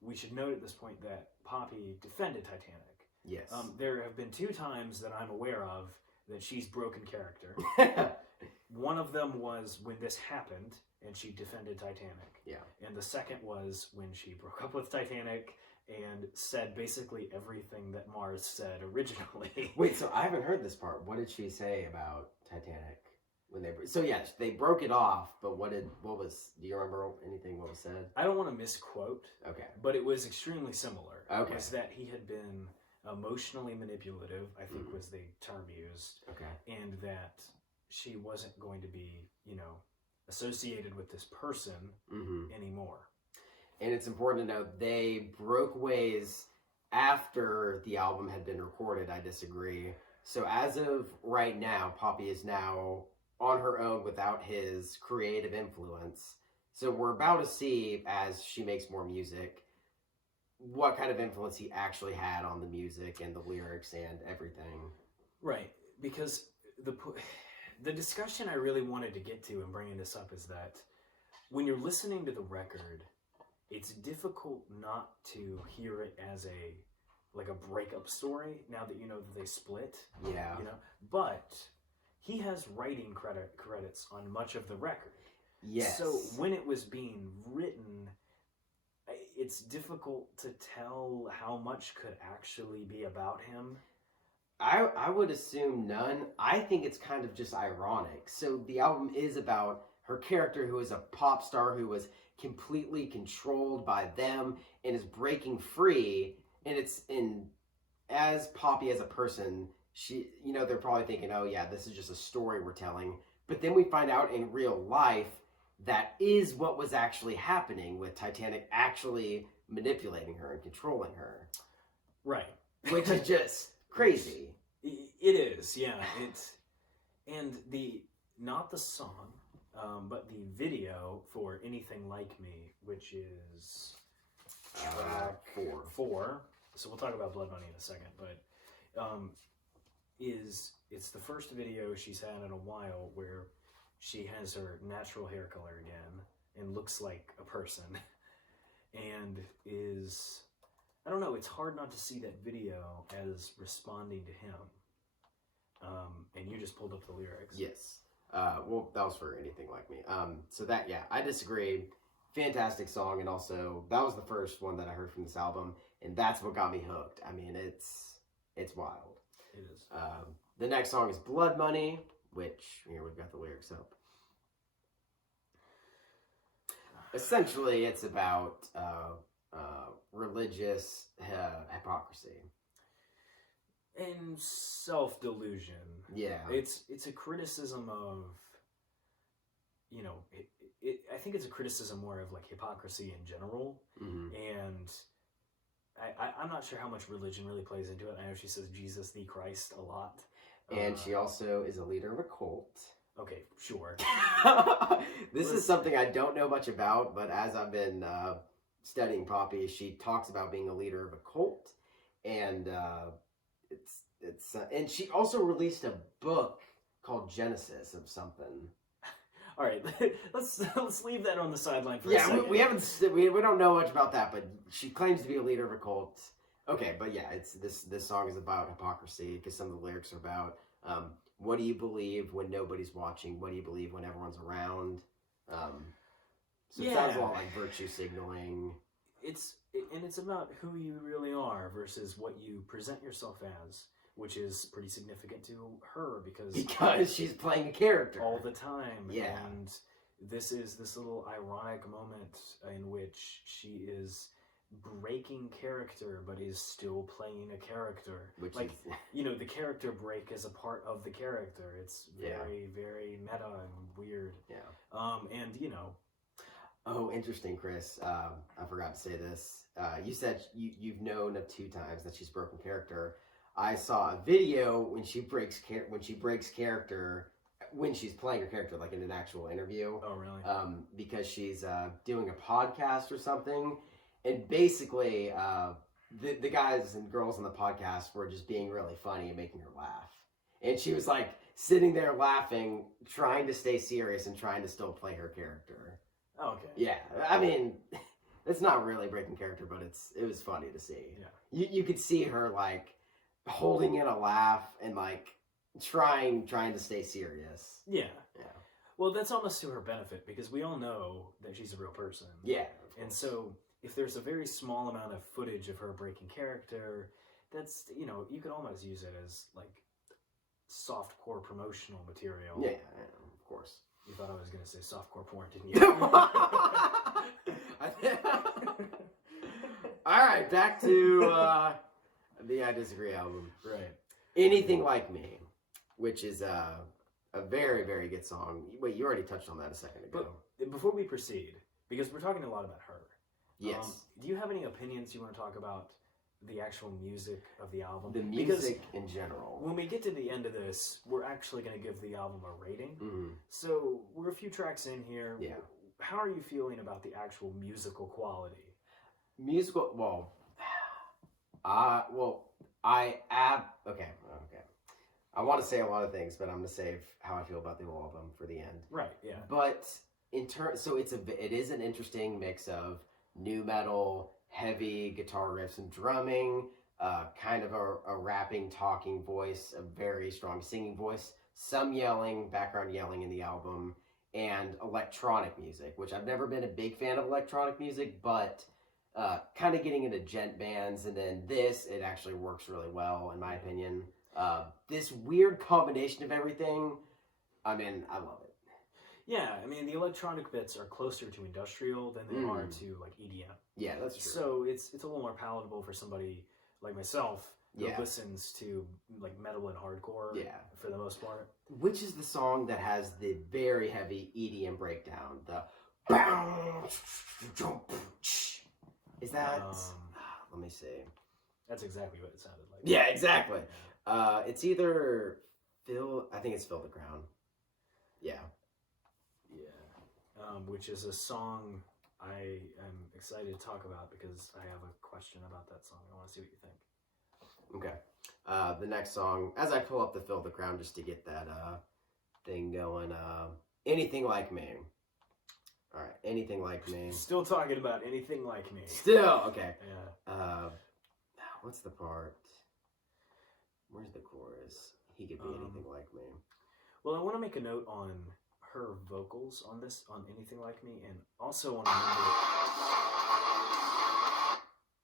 we should note at this point that Poppy defended Titanic. Yes. There have been 2 times that I'm aware of that she's broken character. One of them was when this happened and she defended Titanic. Yeah. And the second was when she broke up with Titanic and said basically everything that Mars said originally. Wait, so I haven't heard this part. What did she say about Titanic? when they. So yes, they broke it off. But what was? Do you remember anything? What was said? I don't want to misquote. Okay. But it was extremely similar. Okay. It was that he had been emotionally manipulative, I think was the term used. Okay. And that she wasn't going to be, associated with this person anymore. And it's important to note they broke ways after the album had been recorded. I disagree. So as of right now, Poppy is now on her own without his creative influence. So we're about to see, as she makes more music, what kind of influence he actually had on the music and the lyrics and everything. Right, because the discussion I really wanted to get to in bringing this up is that when you're listening to the record, it's difficult not to hear it as a breakup story now that you know that they split. Yeah. But he has writing credits on much of the record. Yes. So when it was being written, it's difficult to tell how much could actually be about him. I would assume none. I think it's kind of just ironic. So the album is about her character, who is a pop star who was completely controlled by them and is breaking free. And as Poppy as a person, she, they're probably thinking, oh yeah, this is just a story we're telling. But then we find out in real life that is what was actually happening, with Titanic actually manipulating her and controlling her. Right. Which is just crazy. It is, yeah. Not the song, but the video for Anything Like Me, which is track 4. So we'll talk about Blood Money in a second, but it's the first video she's had in a while where she has her natural hair color again and looks like a person and is, I don't know, it's hard not to see that video as responding to him. And you just pulled up the lyrics. Yes. Well, that was for Anything Like Me. So that, yeah, I disagree. Fantastic song, and also that was the first one that I heard from this album, and that's what got me hooked. I mean, it's wild. It is. The next song is Blood Money, which, here we've got the lyrics up. Essentially, it's about religious hypocrisy. And self-delusion. Yeah. It's a criticism of, I think it's a criticism more of like hypocrisy in general. Mm-hmm. And I'm not sure how much religion really plays into it. I know she says Jesus the Christ a lot. And she also is a leader of a cult. Okay, sure. This is something I don't know much about, but as I've been studying Poppy, she talks about being a leader of a cult. And and she also released a book called Genesis of something. All right, let's leave that on the sideline for a second. we don't know much about that, but she claims to be a leader of a cult. Okay, but yeah, it's this song is about hypocrisy, because some of the lyrics are about what do you believe when nobody's watching? What do you believe when everyone's around? It sounds a lot like virtue signaling. It's about who you really are versus what you present yourself as, which is pretty significant to her because she's playing a character all the time. Yeah. And this is this little ironic moment in which she is breaking character but is still playing a character. Which is the character break is a part of the character. It's very, very meta and weird. Yeah. Oh, interesting, Chris. I forgot to say this. You said you've known of 2 times that she's broken character. I saw a video when she breaks character when she's playing her character, like in an actual interview. Oh, really? Because she's doing a podcast or something, and basically the guys and girls on the podcast were just being really funny and making her laugh, and she was like sitting there laughing, trying to stay serious and trying to still play her character. Oh, okay. Yeah, I mean, it's not really breaking character, but it was funny to see. Yeah. You could see her like holding in a laugh and like trying to stay serious. Yeah. Yeah. Well, that's almost to her benefit because we all know that she's a real person. Yeah. And so if there's a very small amount of footage of her breaking character, that's, you could almost use it as like softcore promotional material. Yeah, of course. You thought I was going to say softcore porn, didn't you? All right, back to the I Disagree album. Right. Anything Like Me, which is a very, very good song. Wait, you already touched on that a second ago. But before we proceed, because we're talking a lot about her. Yes. Do you have any opinions you want to talk about the actual music of the album? The music in general. When we get to the end of this, we're actually going to give the album a rating. Mm-hmm. So we're a few tracks in here. Yeah. How are you feeling about the actual musical quality? Okay. I want to say a lot of things, but I'm going to save how I feel about the whole album for the end. Right, yeah. But so it is an interesting mix of nu metal, heavy guitar riffs and drumming, kind of a rapping, talking voice, a very strong singing voice, some yelling, background yelling in the album, and electronic music, which I've never been a big fan of electronic music, but kind of getting into gent bands, and then it actually works really well, in my opinion. This weird combination of everything, I mean, I love it. Yeah, I mean, the electronic bits are closer to industrial than they are to, like, EDM. Yeah, that's true. So it's a little more palatable for somebody like myself who listens to, like, metal and hardcore for the most part. Which is the song that has the very heavy EDM breakdown? The bow, jump, is that? Let me see. That's exactly what it sounded like. Yeah, exactly. It's either I think it's Fill the Crown. Yeah. Yeah. Which is a song I am excited to talk about because I have a question about that song. I want to see what you think. Okay. The next song, as I pull up the Fill the Crown just to get that thing going, Anything Like Me. All right, Anything Like Me. Still talking about Anything Like Me. Still, okay. Yeah. What's the part? Where's the chorus? He could be anything like me. Well, I want to make a note on her vocals on Anything Like Me, and also on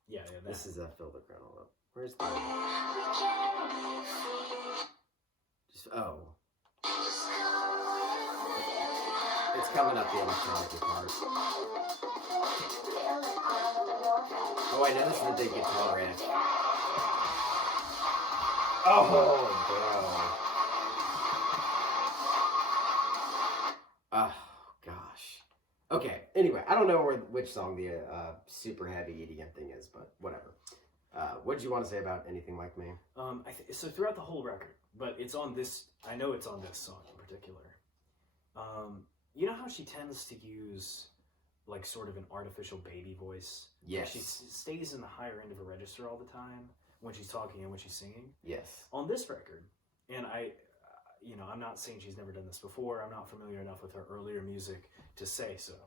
Yeah. This is a Fill the Crown. Hold up. Where's the? It's coming up the electronic part. Oh, I know this is the big guitar riff. Oh, bro. Oh, gosh. Okay, anyway, I don't know which song the super heavy EDM thing is, but whatever. What did you want to say about Anything Like Me? So throughout the whole record, but it's on this, I know it's on this song in particular. You know how she tends to use, like, sort of an artificial baby voice? Yes. Like she stays in the higher end of a register all the time when she's talking and when she's singing. Yes. On this record, and I'm not saying she's never done this before. I'm not familiar enough with her earlier music to say so.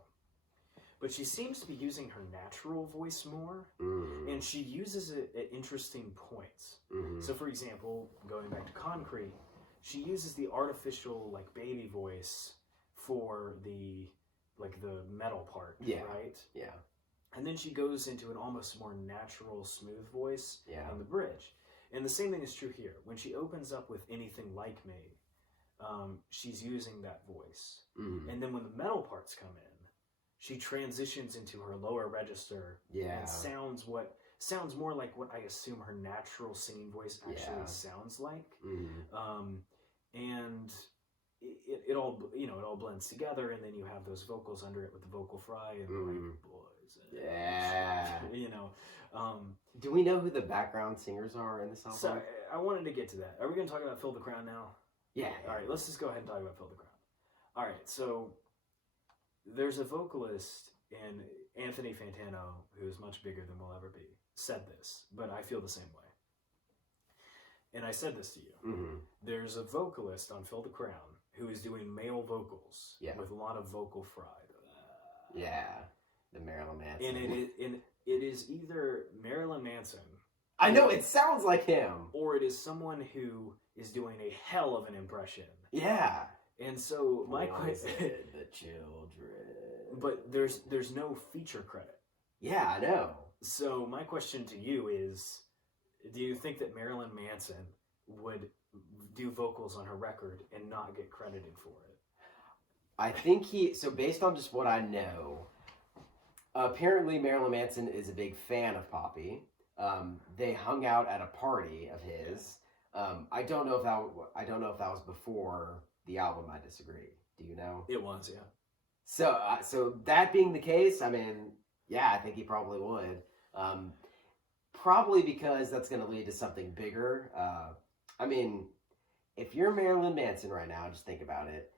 But she seems to be using her natural voice more, and she uses it at interesting points. Mm-hmm. So, for example, going back to Concrete, she uses the artificial, like, baby voice for the metal part, right? Yeah. And then she goes into an almost more natural, smooth voice on the bridge. And the same thing is true here. When she opens up with Anything Like Me, she's using that voice. Mm-hmm. And then when the metal parts come in, she transitions into her lower register and sounds more like what I assume her natural singing voice actually sounds like. Mm-hmm. And it all blends together, and then you have those vocals under it with the vocal fry and like, boys. Do we know who the background singers are in this album? So I wanted to get to that. Are we going to talk about Fill the Crown now? Yeah. All right, let's just go ahead and talk about Fill the Crown. All right, so there's a vocalist in Anthony Fantano, who is much bigger than we'll ever be, said this, but I feel the same way. And I said this to you. Mm-hmm. There's a vocalist on Fill the Crown who is doing male vocals with a lot of vocal fry. Yeah, the Marilyn Manson. And it is either Marilyn Manson. I know, it sounds like him. Or it is someone who is doing a hell of an impression. Yeah. And so my question, the children. But there's no feature credit. Yeah, I know. So my question to you is, do you think that Marilyn Manson would do vocals on her record and not get credited for it? I think so based on just what I know, apparently Marilyn Manson is a big fan of Poppy. They hung out at a party of his. I don't know if that was before the album. I disagree. Do you know? It was, yeah. So that being the case, I mean, yeah, I think he probably would. Probably because that's going to lead to something bigger. I mean, if you're Marilyn Manson right now, just think about it.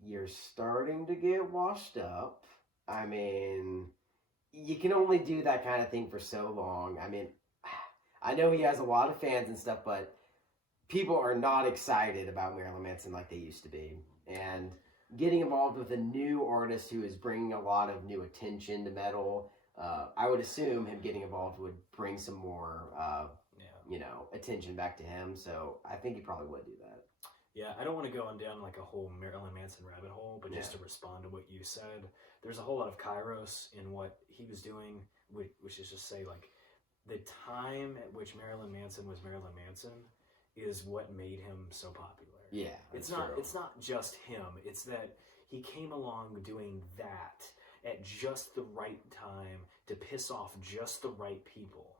You're starting to get washed up. I mean, you can only do that kind of thing for so long. I mean, I know he has a lot of fans and stuff, but people are not excited about Marilyn Manson like they used to be. And getting involved with a new artist who is bringing a lot of new attention to metal, I would assume him getting involved would bring some more, attention back to him. So I think he probably would do that. Yeah, I don't want to go on down like a whole Marilyn Manson rabbit hole, but just to respond to what you said, there's a whole lot of kairos in what he was doing, which is just say like the time at which Marilyn Manson was Marilyn Manson is what made him so popular. Yeah, it's not just him. It's that he came along doing that at just the right time to piss off just the right people.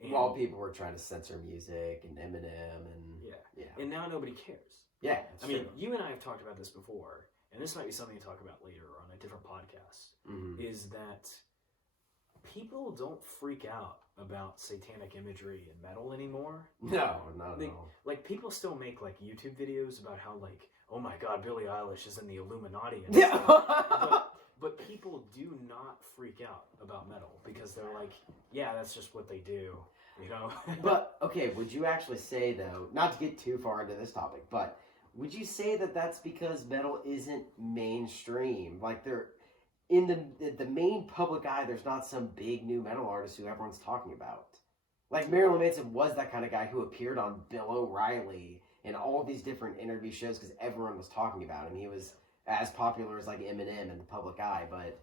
And while people were trying to censor music and Eminem and and now nobody cares. Yeah, I mean, you and I have talked about this before, and this might be something to talk about later on a different podcast. Mm-hmm. Is that people don't freak out about satanic imagery in metal anymore. No, not at all. Like people still make like YouTube videos about how like, oh my God, Billie Eilish is in the Illuminati. And but people do not freak out about metal because they're like, yeah, that's just what they do, you know? But, okay, would you actually say, though, not to get too far into this topic, but would you say that that's because metal isn't mainstream? Like, they're in the main public eye, there's not some big new metal artist who everyone's talking about. Like, Marilyn Manson was that kind of guy who appeared on Bill O'Reilly and all these different interview shows because everyone was talking about him. He was as popular as like Eminem in the public eye, but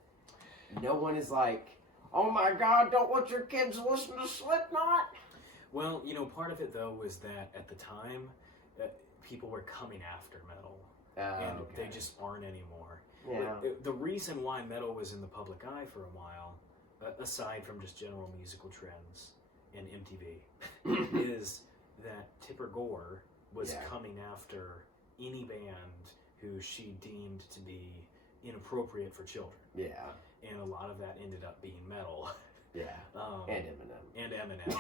no one is like, oh my God, don't let your kids listen to Slipknot. Well, part of it though was that at the time, people were coming after metal, and they just aren't anymore. Yeah. The reason why metal was in the public eye for a while, aside from just general musical trends and MTV, is that Tipper Gore was coming after any band who she deemed to be inappropriate for children. Yeah. And a lot of that ended up being metal. Yeah. And Eminem.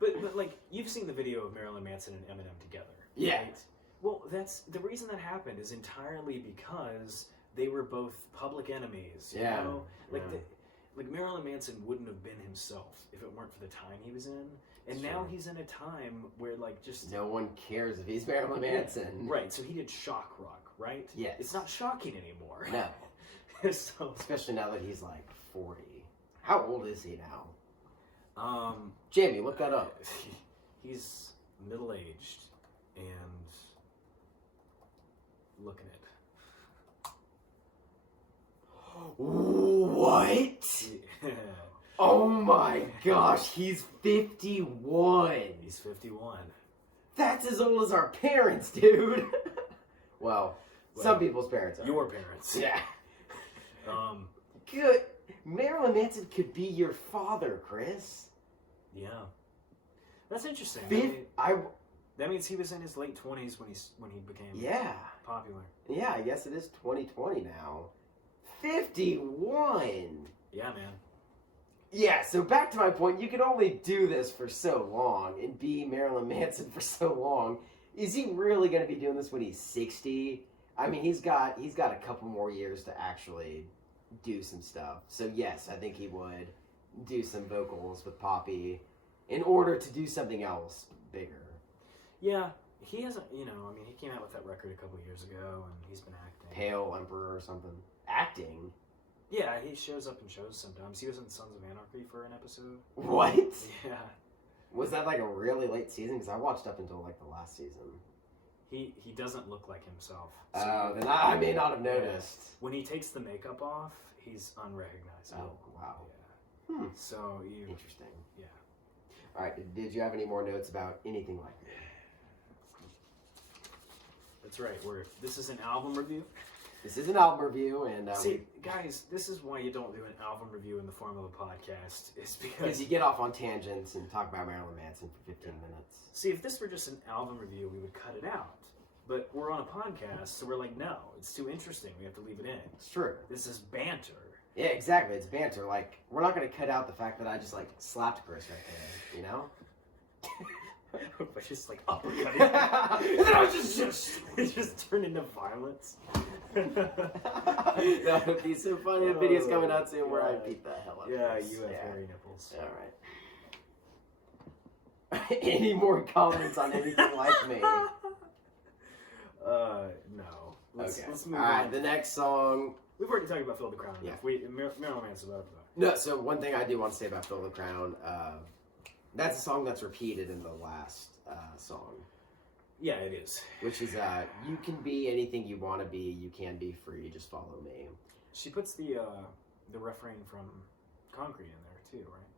But like, you've seen the video of Marilyn Manson and Eminem together. Yeah. Right? Well, that's the reason that happened is entirely because they were both public enemies. You know? Like Marilyn Manson wouldn't have been himself if it weren't for the time he was in. And now he's in a time where like just no one cares if he's Marilyn Manson. Right, so he did shock rock, right? Yes. It's not shocking anymore. No. So, especially now that he's like 40. How old is he now? Jamie, look that up. He's middle-aged and looking at. What? Yeah. Oh my gosh, he's 51. He's 51. That's as old as our parents, dude. well, some people's parents are. Your parents. Yeah. Good. Marilyn Manson could be your father, Chris. Yeah. That's interesting. That means he was in his late 20s when he became popular. Yeah, I guess it is 2020 now. 51. Yeah, man. Yeah, so back to my point, you can only do this for so long and be Marilyn Manson for so long. Is he really going to be doing this when he's 60? I mean, he's got a couple more years to actually do some stuff. So yes, I think he would do some vocals with Poppy in order to do something else bigger. Yeah, he hasn't, he came out with that record a couple years ago and he's been acting. Pale Emperor or something. Acting? Yeah, he shows up in shows sometimes. He was in Sons of Anarchy for an episode. What? Yeah. Was that like a really late season? Because I watched up until like the last season. He doesn't look like himself. So then I may not have noticed. When he takes the makeup off, he's unrecognizable. Oh, wow. Yeah. So Interesting. Yeah. All right. Did you have any more notes about anything like that? That's right. This is an album review. This is an album review, and See, guys, this is why you don't do an album review in the form of a podcast. Is because because you get off on tangents and talk about Marilyn Manson for 15 minutes. see, if this were just an album review, we would cut it out. But we're on a podcast, so we're like, no, it's too interesting. We have to leave it in. It's true. This is banter. Yeah, exactly. It's banter. Like, we're not going to cut out the fact that I just, like, slapped Chris right there, you know? I just like uppercutting. And then I was it just turned into violence. That would be so funny. The video's coming out soon where I yeah. beat the hell out of Yeah, Chris. you have hairy nipples. Alright. Any more comments on anything like me? No. Let's move Alright, on. the next song. We've already talked about Phil the Crown. Yeah. Marilyn Manson's over that. No, so one thing I do want to say about Phil the Crown, that's a song that's repeated in the last song. Yeah, it is. Which is, you can be anything you want to be, you can be free, just follow me. She puts the refrain from Concrete in there too, right?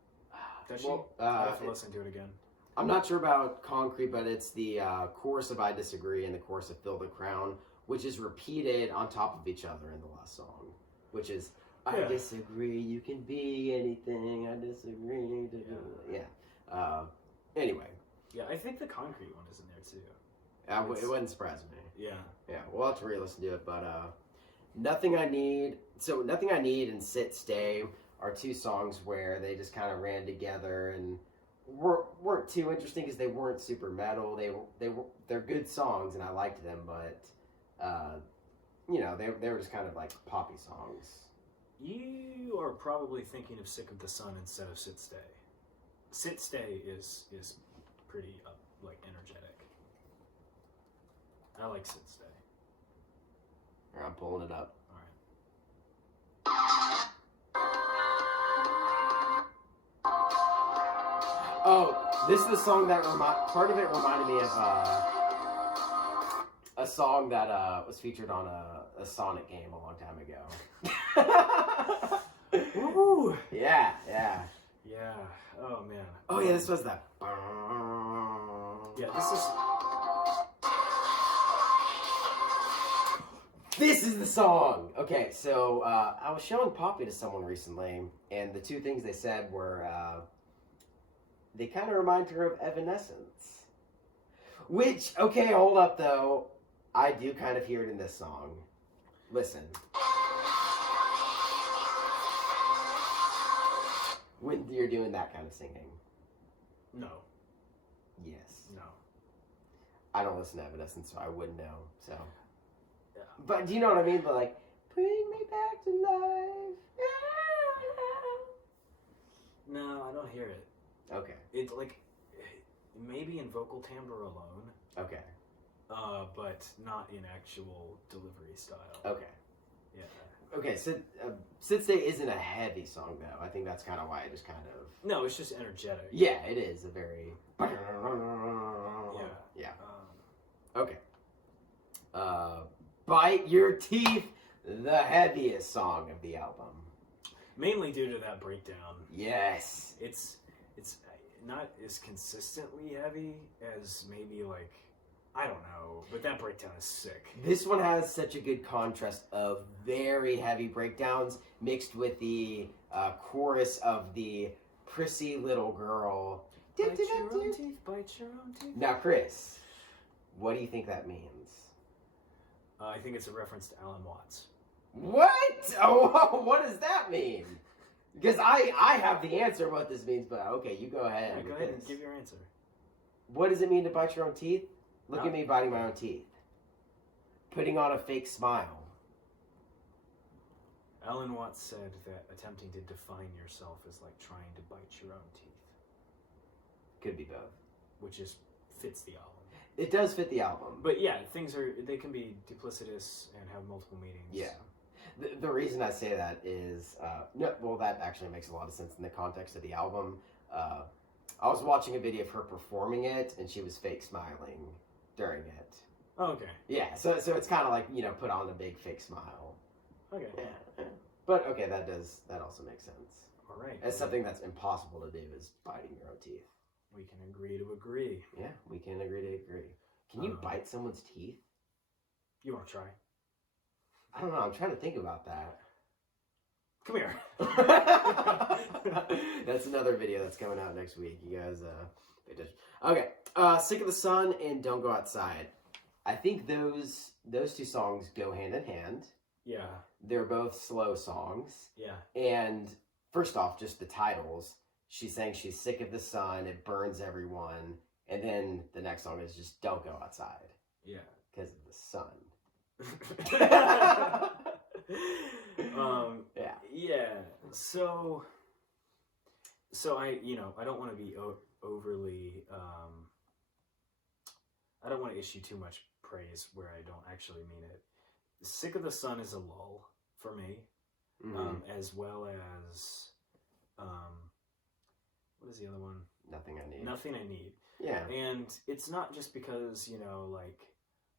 Does Well, she? I have to listen to it again. I'm not sure about Concrete, but it's the chorus of I Disagree and the chorus of Fill the Crown, which is repeated on top of each other in the last song, which is, I disagree, you can be anything, I disagree. Yeah. Anyway. Yeah, I think the Concrete one is in there too. It wouldn't surprise me. Yeah. Yeah, we'll have to re-listen to it, but Nothing I Need and Sit Stay are two songs where they just kind of ran together and weren't too interesting because they weren't super metal. They're good songs and I liked them, but they were just kind of like poppy songs. You are probably thinking of Sick of the Sun instead of Sit Stay. Sit Stay is pretty energetic. I like Sit Stay. All right, I'm pulling it up. All right. Oh, this is the song that part of it reminded me of a song that was featured on a Sonic game a long time ago. Woo! Yeah. Yeah. Oh man. Oh yeah, this was that. Yeah, this is. This is the song! Okay, so I was showing Poppy to someone recently, and the two things they said were they kind of remind her of Evanescence. Which, okay, hold up though. I do kind of hear it in this song. Listen. When you're doing that kind of singing. No. Yes. No. I don't listen to Evanescence, so I wouldn't know, so... Yeah. But do you know what I mean? But like, bring me back to life. No, I don't hear it. Okay. It's like maybe in vocal timbre alone, Okay. but not in actual delivery style. Okay. Yeah. Okay. So, Sit Stay isn't a heavy song though. I think that's kind of why I just kind of. No, it's just energetic. Yeah, it is a very. Yeah. Okay. Bite Your Teeth, the heaviest song of the album. Mainly due to that breakdown. Yes. It's not as consistently heavy as maybe like, I don't know, but that breakdown is sick. This one has such a good contrast of very heavy breakdowns mixed with the chorus of the prissy little girl. Bite your own teeth, bite your own teeth. Now, Chris, what do you think that means? I think it's a reference to Alan Watts. What? Oh, what does that mean? Because I have the answer what this means, but okay, you go ahead. Yeah, go ahead and give your answer. What does it mean to bite your own teeth? Look No. at me biting my own teeth. Putting on a fake smile. Alan Watts said that attempting to define yourself is like trying to bite your own teeth, Could be both. which fits the album. It does fit the album. But yeah, they can be duplicitous and have multiple meanings. Yeah. The reason I say that is, that actually makes a lot of sense in the context of the album. I was watching a video of her performing it, and she was fake smiling during it. Oh, okay. Yeah, so it's kind of like, put on a big fake smile. Okay. Yeah. But, okay, that also makes sense. All right. It's something that's impossible to do is biting your own teeth. We can agree to agree. Yeah, we can agree to agree. Can you bite someone's teeth? You want to try? I don't know. I'm trying to think about that. Come here. That's another video that's coming out next week. You guys, pay attention. Okay. Sick of the Sun and Don't Go Outside. I think those two songs go hand in hand. Yeah. They're both slow songs. Yeah. And first off, just the titles. She's saying she's sick of the sun. It burns everyone. And then the next song is just Don't Go Outside. Yeah. Because of the sun. Yeah. So I don't want to be overly I don't want to issue too much praise where I don't actually mean it. Sick of the Sun is a lull for me. Mm-hmm. As well as what is the other one? Nothing I Need. Nothing I Need. Yeah. And it's not just because, like,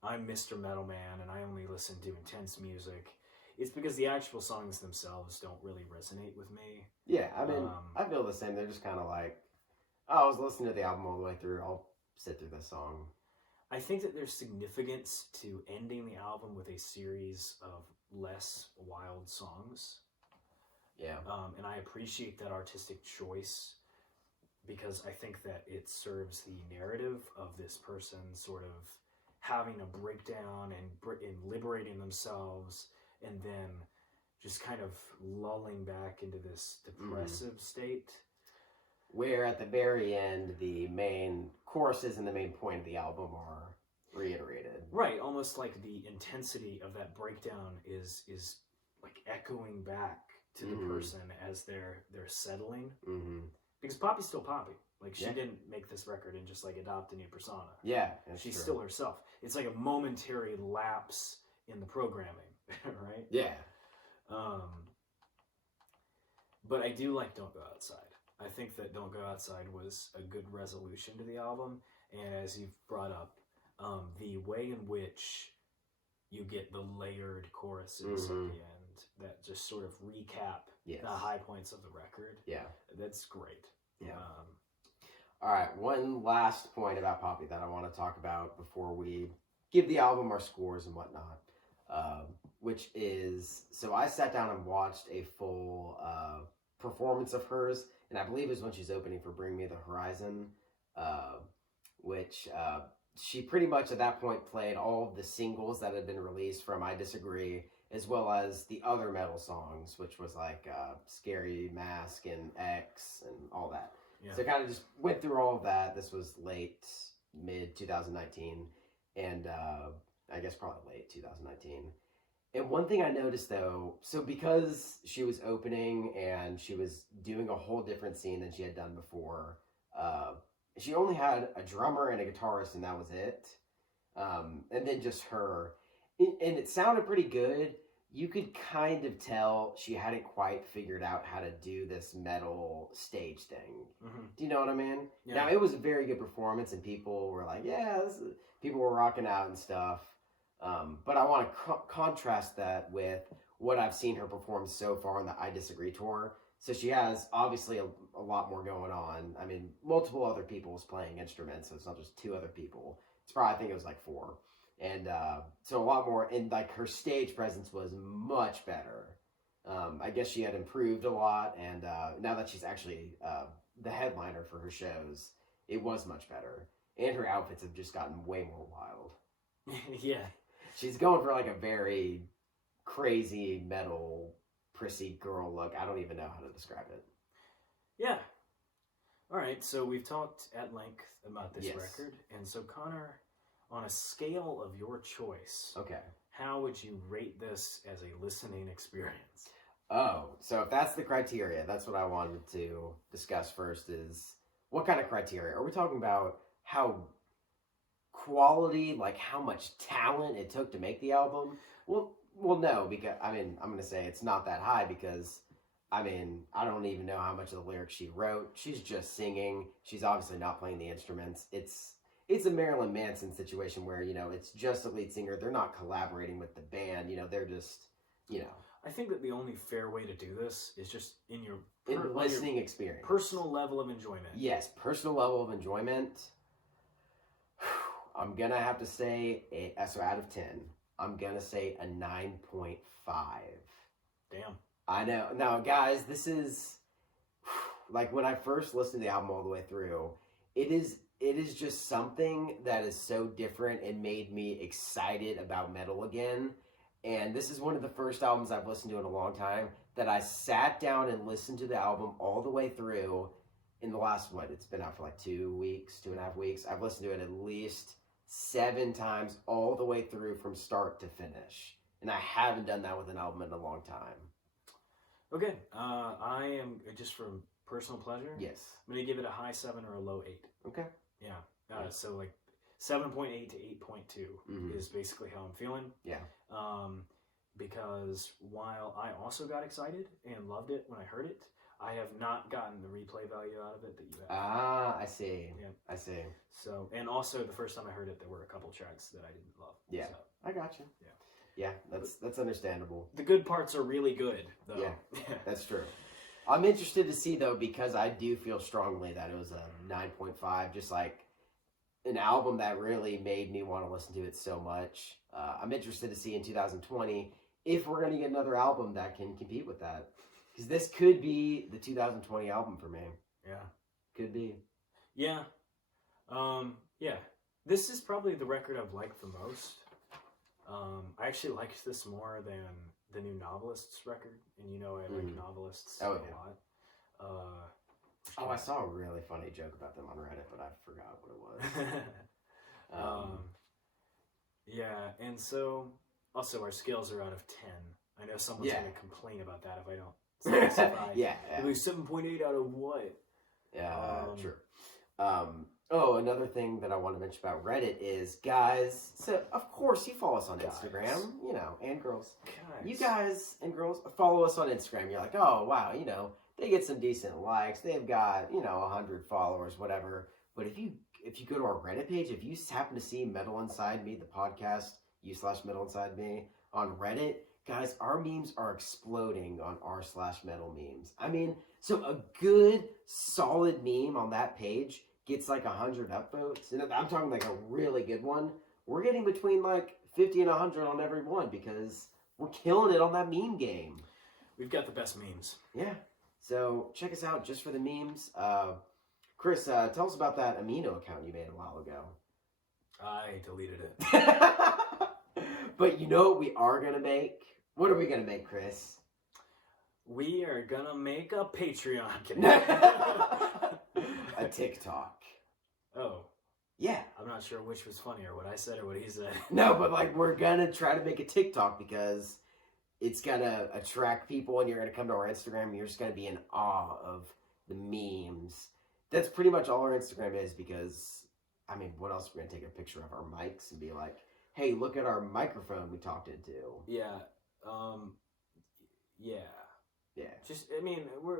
I'm Mr. Metal Man and I only listen to intense music. It's because the actual songs themselves don't really resonate with me. Yeah, I mean, I feel the same. They're just kind of like, oh, I was listening to the album all the way through. I'll sit through this song. I think that there's significance to ending the album with a series of less wild songs. Yeah. And I appreciate that artistic choice because I think that it serves the narrative of this person sort of having a breakdown and liberating themselves and then just kind of lulling back into this depressive state. Where at the very end, the main choruses and the main point of the album are reiterated. Right, almost like the intensity of that breakdown is like echoing back to the person as they're settling. Mm-hmm. Because Poppy's still Poppy. Like, she Yeah. didn't make this record and just, like, adopt a new persona. Yeah, She's true. still herself. It's like a momentary lapse in the programming, right? Yeah. But I do like Don't Go Outside. I think that Don't Go Outside was a good resolution to the album. And as you've brought up, the way in which you get the layered choruses at the end that just sort of recap the high points of the record. Yeah. That's great. Yeah. All right. One last point about Poppy that I want to talk about before we give the album our scores and whatnot, which is, so I sat down and watched a full performance of hers, and I believe it was when she's opening for Bring Me the Horizon, which she pretty much at that point played all of the singles that had been released from I Disagree, as well as the other metal songs, which was like Scary Mask and X and all that. Yeah. So kind of just went through all of that. This was mid 2019, and I guess probably late 2019. And one thing I noticed though, so because she was opening and she was doing a whole different scene than she had done before, she only had a drummer and a guitarist, and that was it. And then just her. And it sounded pretty good. You could kind of tell she hadn't quite figured out how to do this metal stage thing. Mm-hmm. Do you know what I mean? Yeah. Now, it was a very good performance, and people were like, people were rocking out and stuff. But I want to contrast that with what I've seen her perform so far on the I Disagree tour. So she has obviously a lot more going on. I mean, multiple other people's playing instruments, so it's not just two other people. It's probably, I think it was like four. And so a lot more, and like her stage presence was much better. I guess she had improved a lot, and now that she's actually the headliner for her shows, it was much better. And her outfits have just gotten way more wild. Yeah. She's going for like a very crazy metal, prissy girl look. I don't even know how to describe it. Yeah. All right, so we've talked at length about this record. And so, Connor, on a scale of your choice, how would you rate this as a listening experience? Oh, so if that's the criteria, that's what I wanted to discuss first is what kind of criteria? Are we talking about how quality, like how much talent it took to make the album? Well, no, because, I mean, I'm going to say it's not that high because, I mean, I don't even know how much of the lyrics she wrote. She's just singing. She's obviously not playing the instruments. It's a Marilyn Manson situation where, it's just the lead singer. They're not collaborating with the band. They're just, I think that the only fair way to do this is just in your listening experience. Personal level of enjoyment. Yes, personal level of enjoyment. I'm going to have to say, so out of 10, I'm gonna say a 9.5. Damn. I know. Now, guys, this is like when I first listened to the album all the way through. It is just something that is so different and made me excited about metal again. And this is one of the first albums I've listened to in a long time that I sat down and listened to the album all the way through in the last, it's been out for like 2 weeks, 2.5 weeks. I've listened to it at least 7 times all the way through from start to finish. And I haven't done that with an album in a long time. Okay. I am, just for personal pleasure, Yes. I'm going to give it a high 7 or a low 8. Okay. Yeah. So like 7.8 to 8.2 is basically how I'm feeling. Yeah. Because while I also got excited and loved it when I heard it, I have not gotten the replay value out of it that you have. Ah, I see. Yeah. I see. So, and also the first time I heard it, there were a couple tracks that I didn't love. Yeah. So, I got you. Yeah. Yeah, that's understandable. the good parts are really good, though. Yeah. That's true. I'm interested to see, though, because I do feel strongly that it was a 9.5, just like an album that really made me want to listen to it so much. I'm interested to see in 2020 if we're going to get another album that can compete with that. Because this could be the 2020 album for me. Yeah. Could be. Yeah. Yeah. This is probably the record I've liked the most. I actually liked this more than the new Novelists record. And you know I like Novelists a lot. I saw a really funny joke about them on Reddit, but I forgot what it was. Yeah, and so also our scales are out of 10. I know someone's going to complain about that if I don't specify. Yeah. It was 7.8 out of what? Yeah, true. Another thing that I want to mention about Reddit is, guys, so of course you follow us on Instagram, and girls. Guys. You guys and girls follow us on Instagram. You're like, oh, wow, they get some decent likes. They've got, 100 followers, whatever. But if you go to our Reddit page, if you happen to see Metal Inside Me, the podcast, /Metal Inside Me on Reddit, guys, our memes are exploding on r/metal memes. I mean, so a good, solid meme on that page gets like 100 upvotes. And I'm talking like a really good one. We're getting between like 50 and 100 on every one because we're killing it on that meme game. We've got the best memes. Yeah. So check us out just for the memes. Chris, tell us about that Amino account you made a while ago. I deleted it. But you know what we are going to make? What are we going to make, Chris? We are going to make a Patreon. A TikTok. Oh. Yeah. I'm not sure which was funnier, what I said or what he said. No, but like we're going to try to make a TikTok because it's going to attract people and you're going to come to our Instagram and you're just going to be in awe of the memes. That's pretty much all our Instagram is because, what else? We're going to take a picture of our mics and be like, hey, look at our microphone we talked into. Yeah. Yeah. Yeah. Just, we're,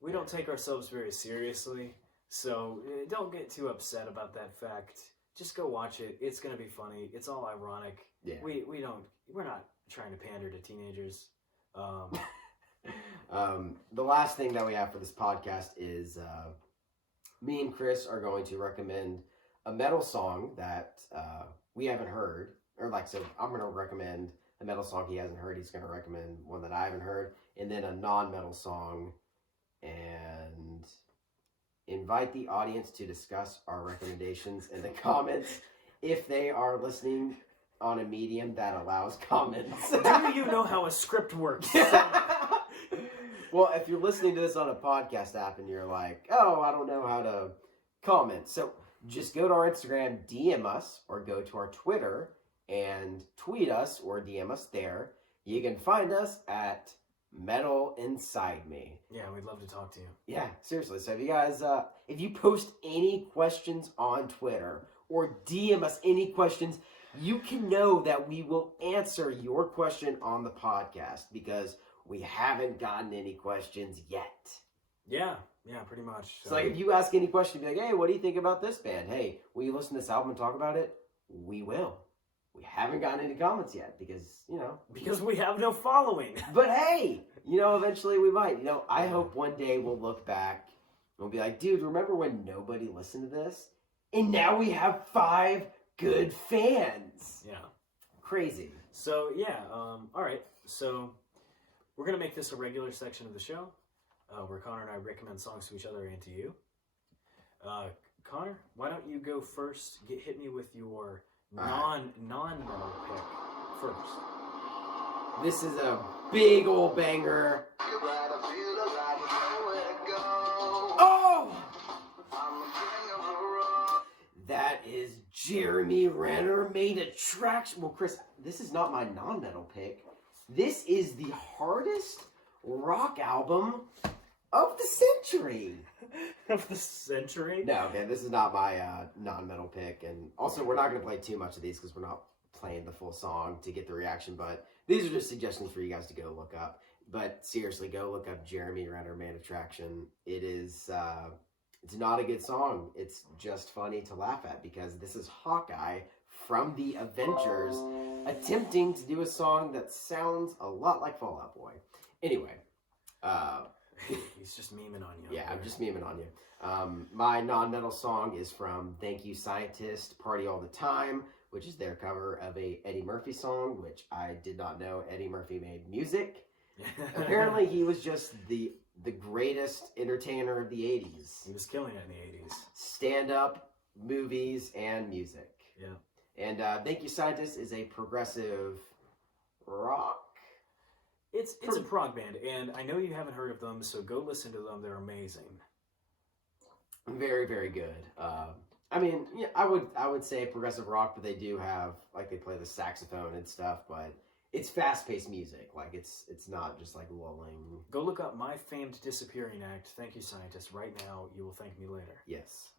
we don't take ourselves very seriously. So don't get too upset about that fact. Just go watch it. It's going to be funny. It's all ironic. Yeah. We're not trying to pander to teenagers. The last thing that we have for this podcast is me and Chris are going to recommend a metal song that we haven't heard. So I'm going to recommend a metal song he hasn't heard. He's going to recommend one that I haven't heard. And then a non-metal song. And invite the audience to discuss our recommendations in the comments if they are listening on a medium that allows comments. Do you know how a script works? Well, if you're listening to this on a podcast app and you're like, oh, I don't know how to comment. So just go to our Instagram, DM us, or go to our Twitter and tweet us or DM us there. You can find us at Metal Inside Me. Yeah, we'd love to talk to you. Yeah, seriously. So if you guys, if you post any questions on Twitter or DM us any questions, you can know that we will answer your question on the podcast because we haven't gotten any questions yet. Yeah, pretty much. So like if you ask any question, be like, hey, what do you think about this band? Hey, will you listen to this album and talk about it? We will. We haven't gotten any comments yet because, Because we have no following. But hey, eventually we might. I hope one day we'll look back and we'll be like, dude, remember when nobody listened to this? And now we have 5 good fans. Yeah. Crazy. So yeah, all right. So we're gonna make this a regular section of the show, where Connor and I recommend songs to each other and to you. Connor, why don't you go first? Hit me with your non-metal pick first. This is a big old banger. Oh! That is Jeremy Renner Made Attraction. Well, Chris, this is not my non-metal pick. This is the hardest rock album of the century. Of the century? No, okay, this is not my non-metal pick. And also, we're not going to play too much of these because we're not playing the full song to get the reaction. But these are just suggestions for you guys to go look up. But seriously, go look up Jeremy Renner Made Attraction. It is... it's not a good song. It's just funny to laugh at because this is Hawkeye from the Avengers attempting to do a song that sounds a lot like Fall Out Boy. Anyway, he's just memeing on you. Yeah, I'm just memeing on you. My non-metal song is from Thank You Scientist, Party All the Time, which is their cover of a Eddie Murphy song, which I did not know Eddie Murphy made music. Apparently, he was just the greatest entertainer of the 80s. He was killing it in the 80s. Stand-up, movies, and music. Yeah. And Thank You Scientist is a progressive rock. It's a prog band, and I know you haven't heard of them, so go listen to them. They're amazing. Very, very good. I mean, yeah, I would say progressive rock, but they do have, like, they play the saxophone and stuff, but it's fast-paced music. Like, it's not just, like, lulling. Go look up My Famed Disappearing Act. Thank You, Scientist. Right now, you will thank me later. Yes.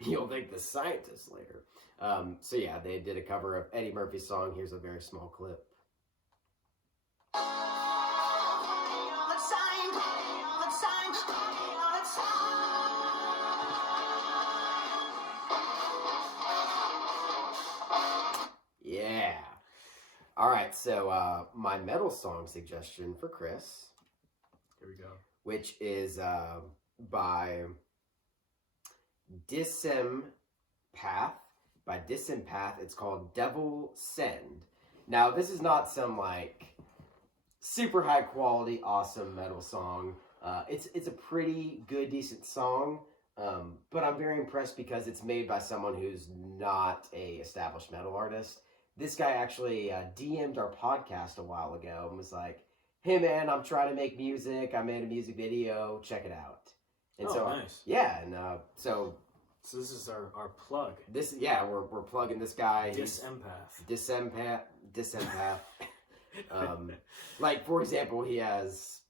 You'll thank the scientist later. So, yeah, they did a cover of Eddie Murphy's song. Here's a very small clip. Yeah. All right, so my metal song suggestion for Chris. Here we go. Which is by Disempath. By Disempath, it's called Devil Send. Now, this is not some, like, super high quality, awesome metal song. It's a pretty good, decent song. But I'm very impressed because it's made by someone who's not a established metal artist. This guy actually DM'd our podcast a while ago and was like, "Hey man, I'm trying to make music. I made a music video. Check it out." And nice. Yeah, and so this is our plug. We're plugging this guy. Disempath. Disempath. Like, for example, he has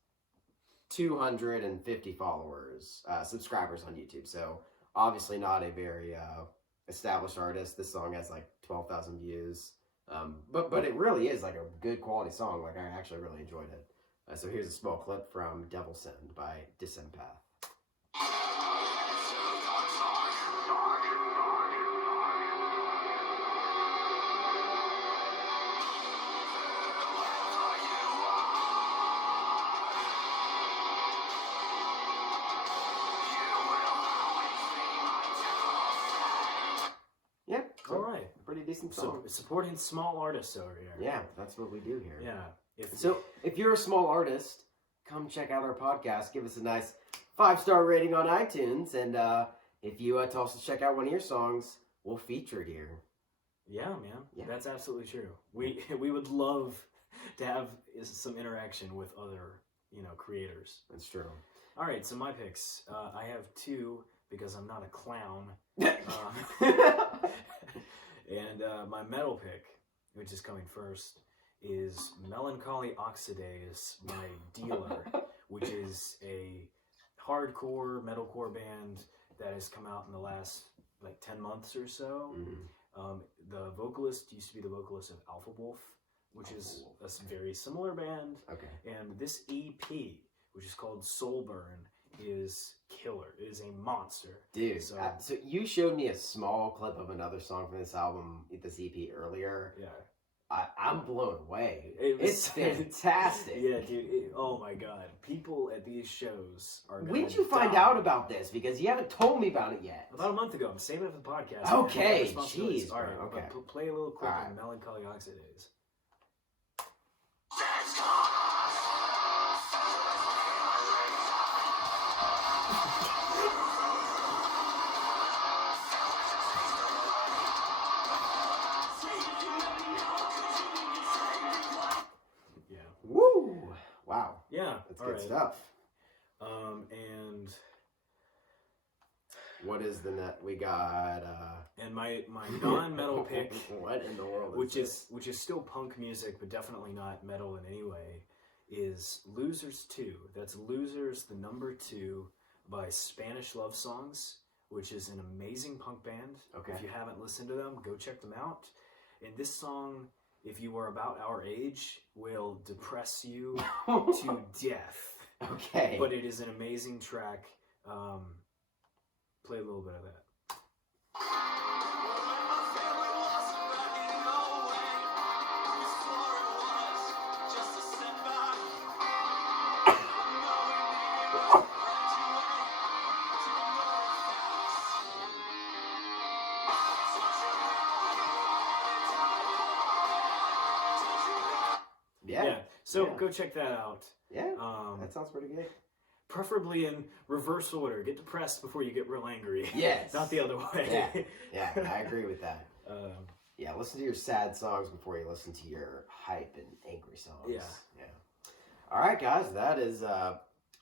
250 followers, subscribers on YouTube. So obviously not a very established artist. This song has like 12,000 views. But it really is like a good quality song. Like, I actually really enjoyed it. So here's a small clip from Devil Send by Disempath. Yeah. All right. Pretty decent song. Supporting small artists over here. Yeah, that's what we do here. Yeah. If you're a small artist, come check out our podcast. Give us a nice 5-star rating on iTunes. And if you tell us to check out one of your songs, we'll feature it here. Yeah, man. Yeah. That's absolutely true. We would love to have some interaction with other, creators. That's true. All right, so my picks. I have 2 because I'm not a clown. And my metal pick, which is coming first, is Melancholy Oxidase by Dealer, which is a hardcore metalcore band that has come out in the last 10 months or so. Mm-hmm. The vocalist used to be the vocalist of Alpha Wolf, which is a very similar band. Okay. And this EP, which is called Soulburn, is killer. It is a monster. Dude, So you showed me a small clip of another song from this album, this EP, earlier. yeah. I I'm blown away. It was- It's fantastic. Yeah, dude. Oh my god. People at these shows are gonna When did you find die. out about this? Because you haven't told me about it yet. About a month ago. I'm saving it for the podcast. Okay, Responsibilities. jeez, All right, bro, okay. but play a little clip All of right. Melancholy Oxidase. Yeah. Woo! Wow, Yeah. that's all good right. stuff. And What is the net? We got. my non-metal pick, What in the world? which is still punk music, but definitely not metal in any way, is Losers 2. That's Losers, the number 2, by Spanish Love Songs, which is an amazing punk band. Okay. If you haven't listened to them, go check them out. And this song, if you are about our age, will depress you to death. Okay. But it is an amazing track. Play a little bit of that. Yeah. So Yeah. go check that out. Yeah. Um, That sounds pretty good. preferably in reverse order. Get depressed before you get real angry. Yes. Not the other way. Yeah. Yeah, I agree with that. Um, Yeah, listen to your sad songs before you listen to your hype and angry songs. Yeah. Yeah. All right, guys, that is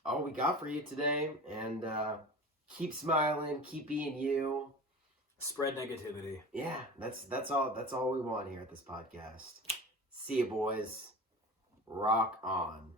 all we got for you today. And keep smiling, keep being you. spread negativity. Yeah, that's all we want here at this podcast. See you, boys. Rock on.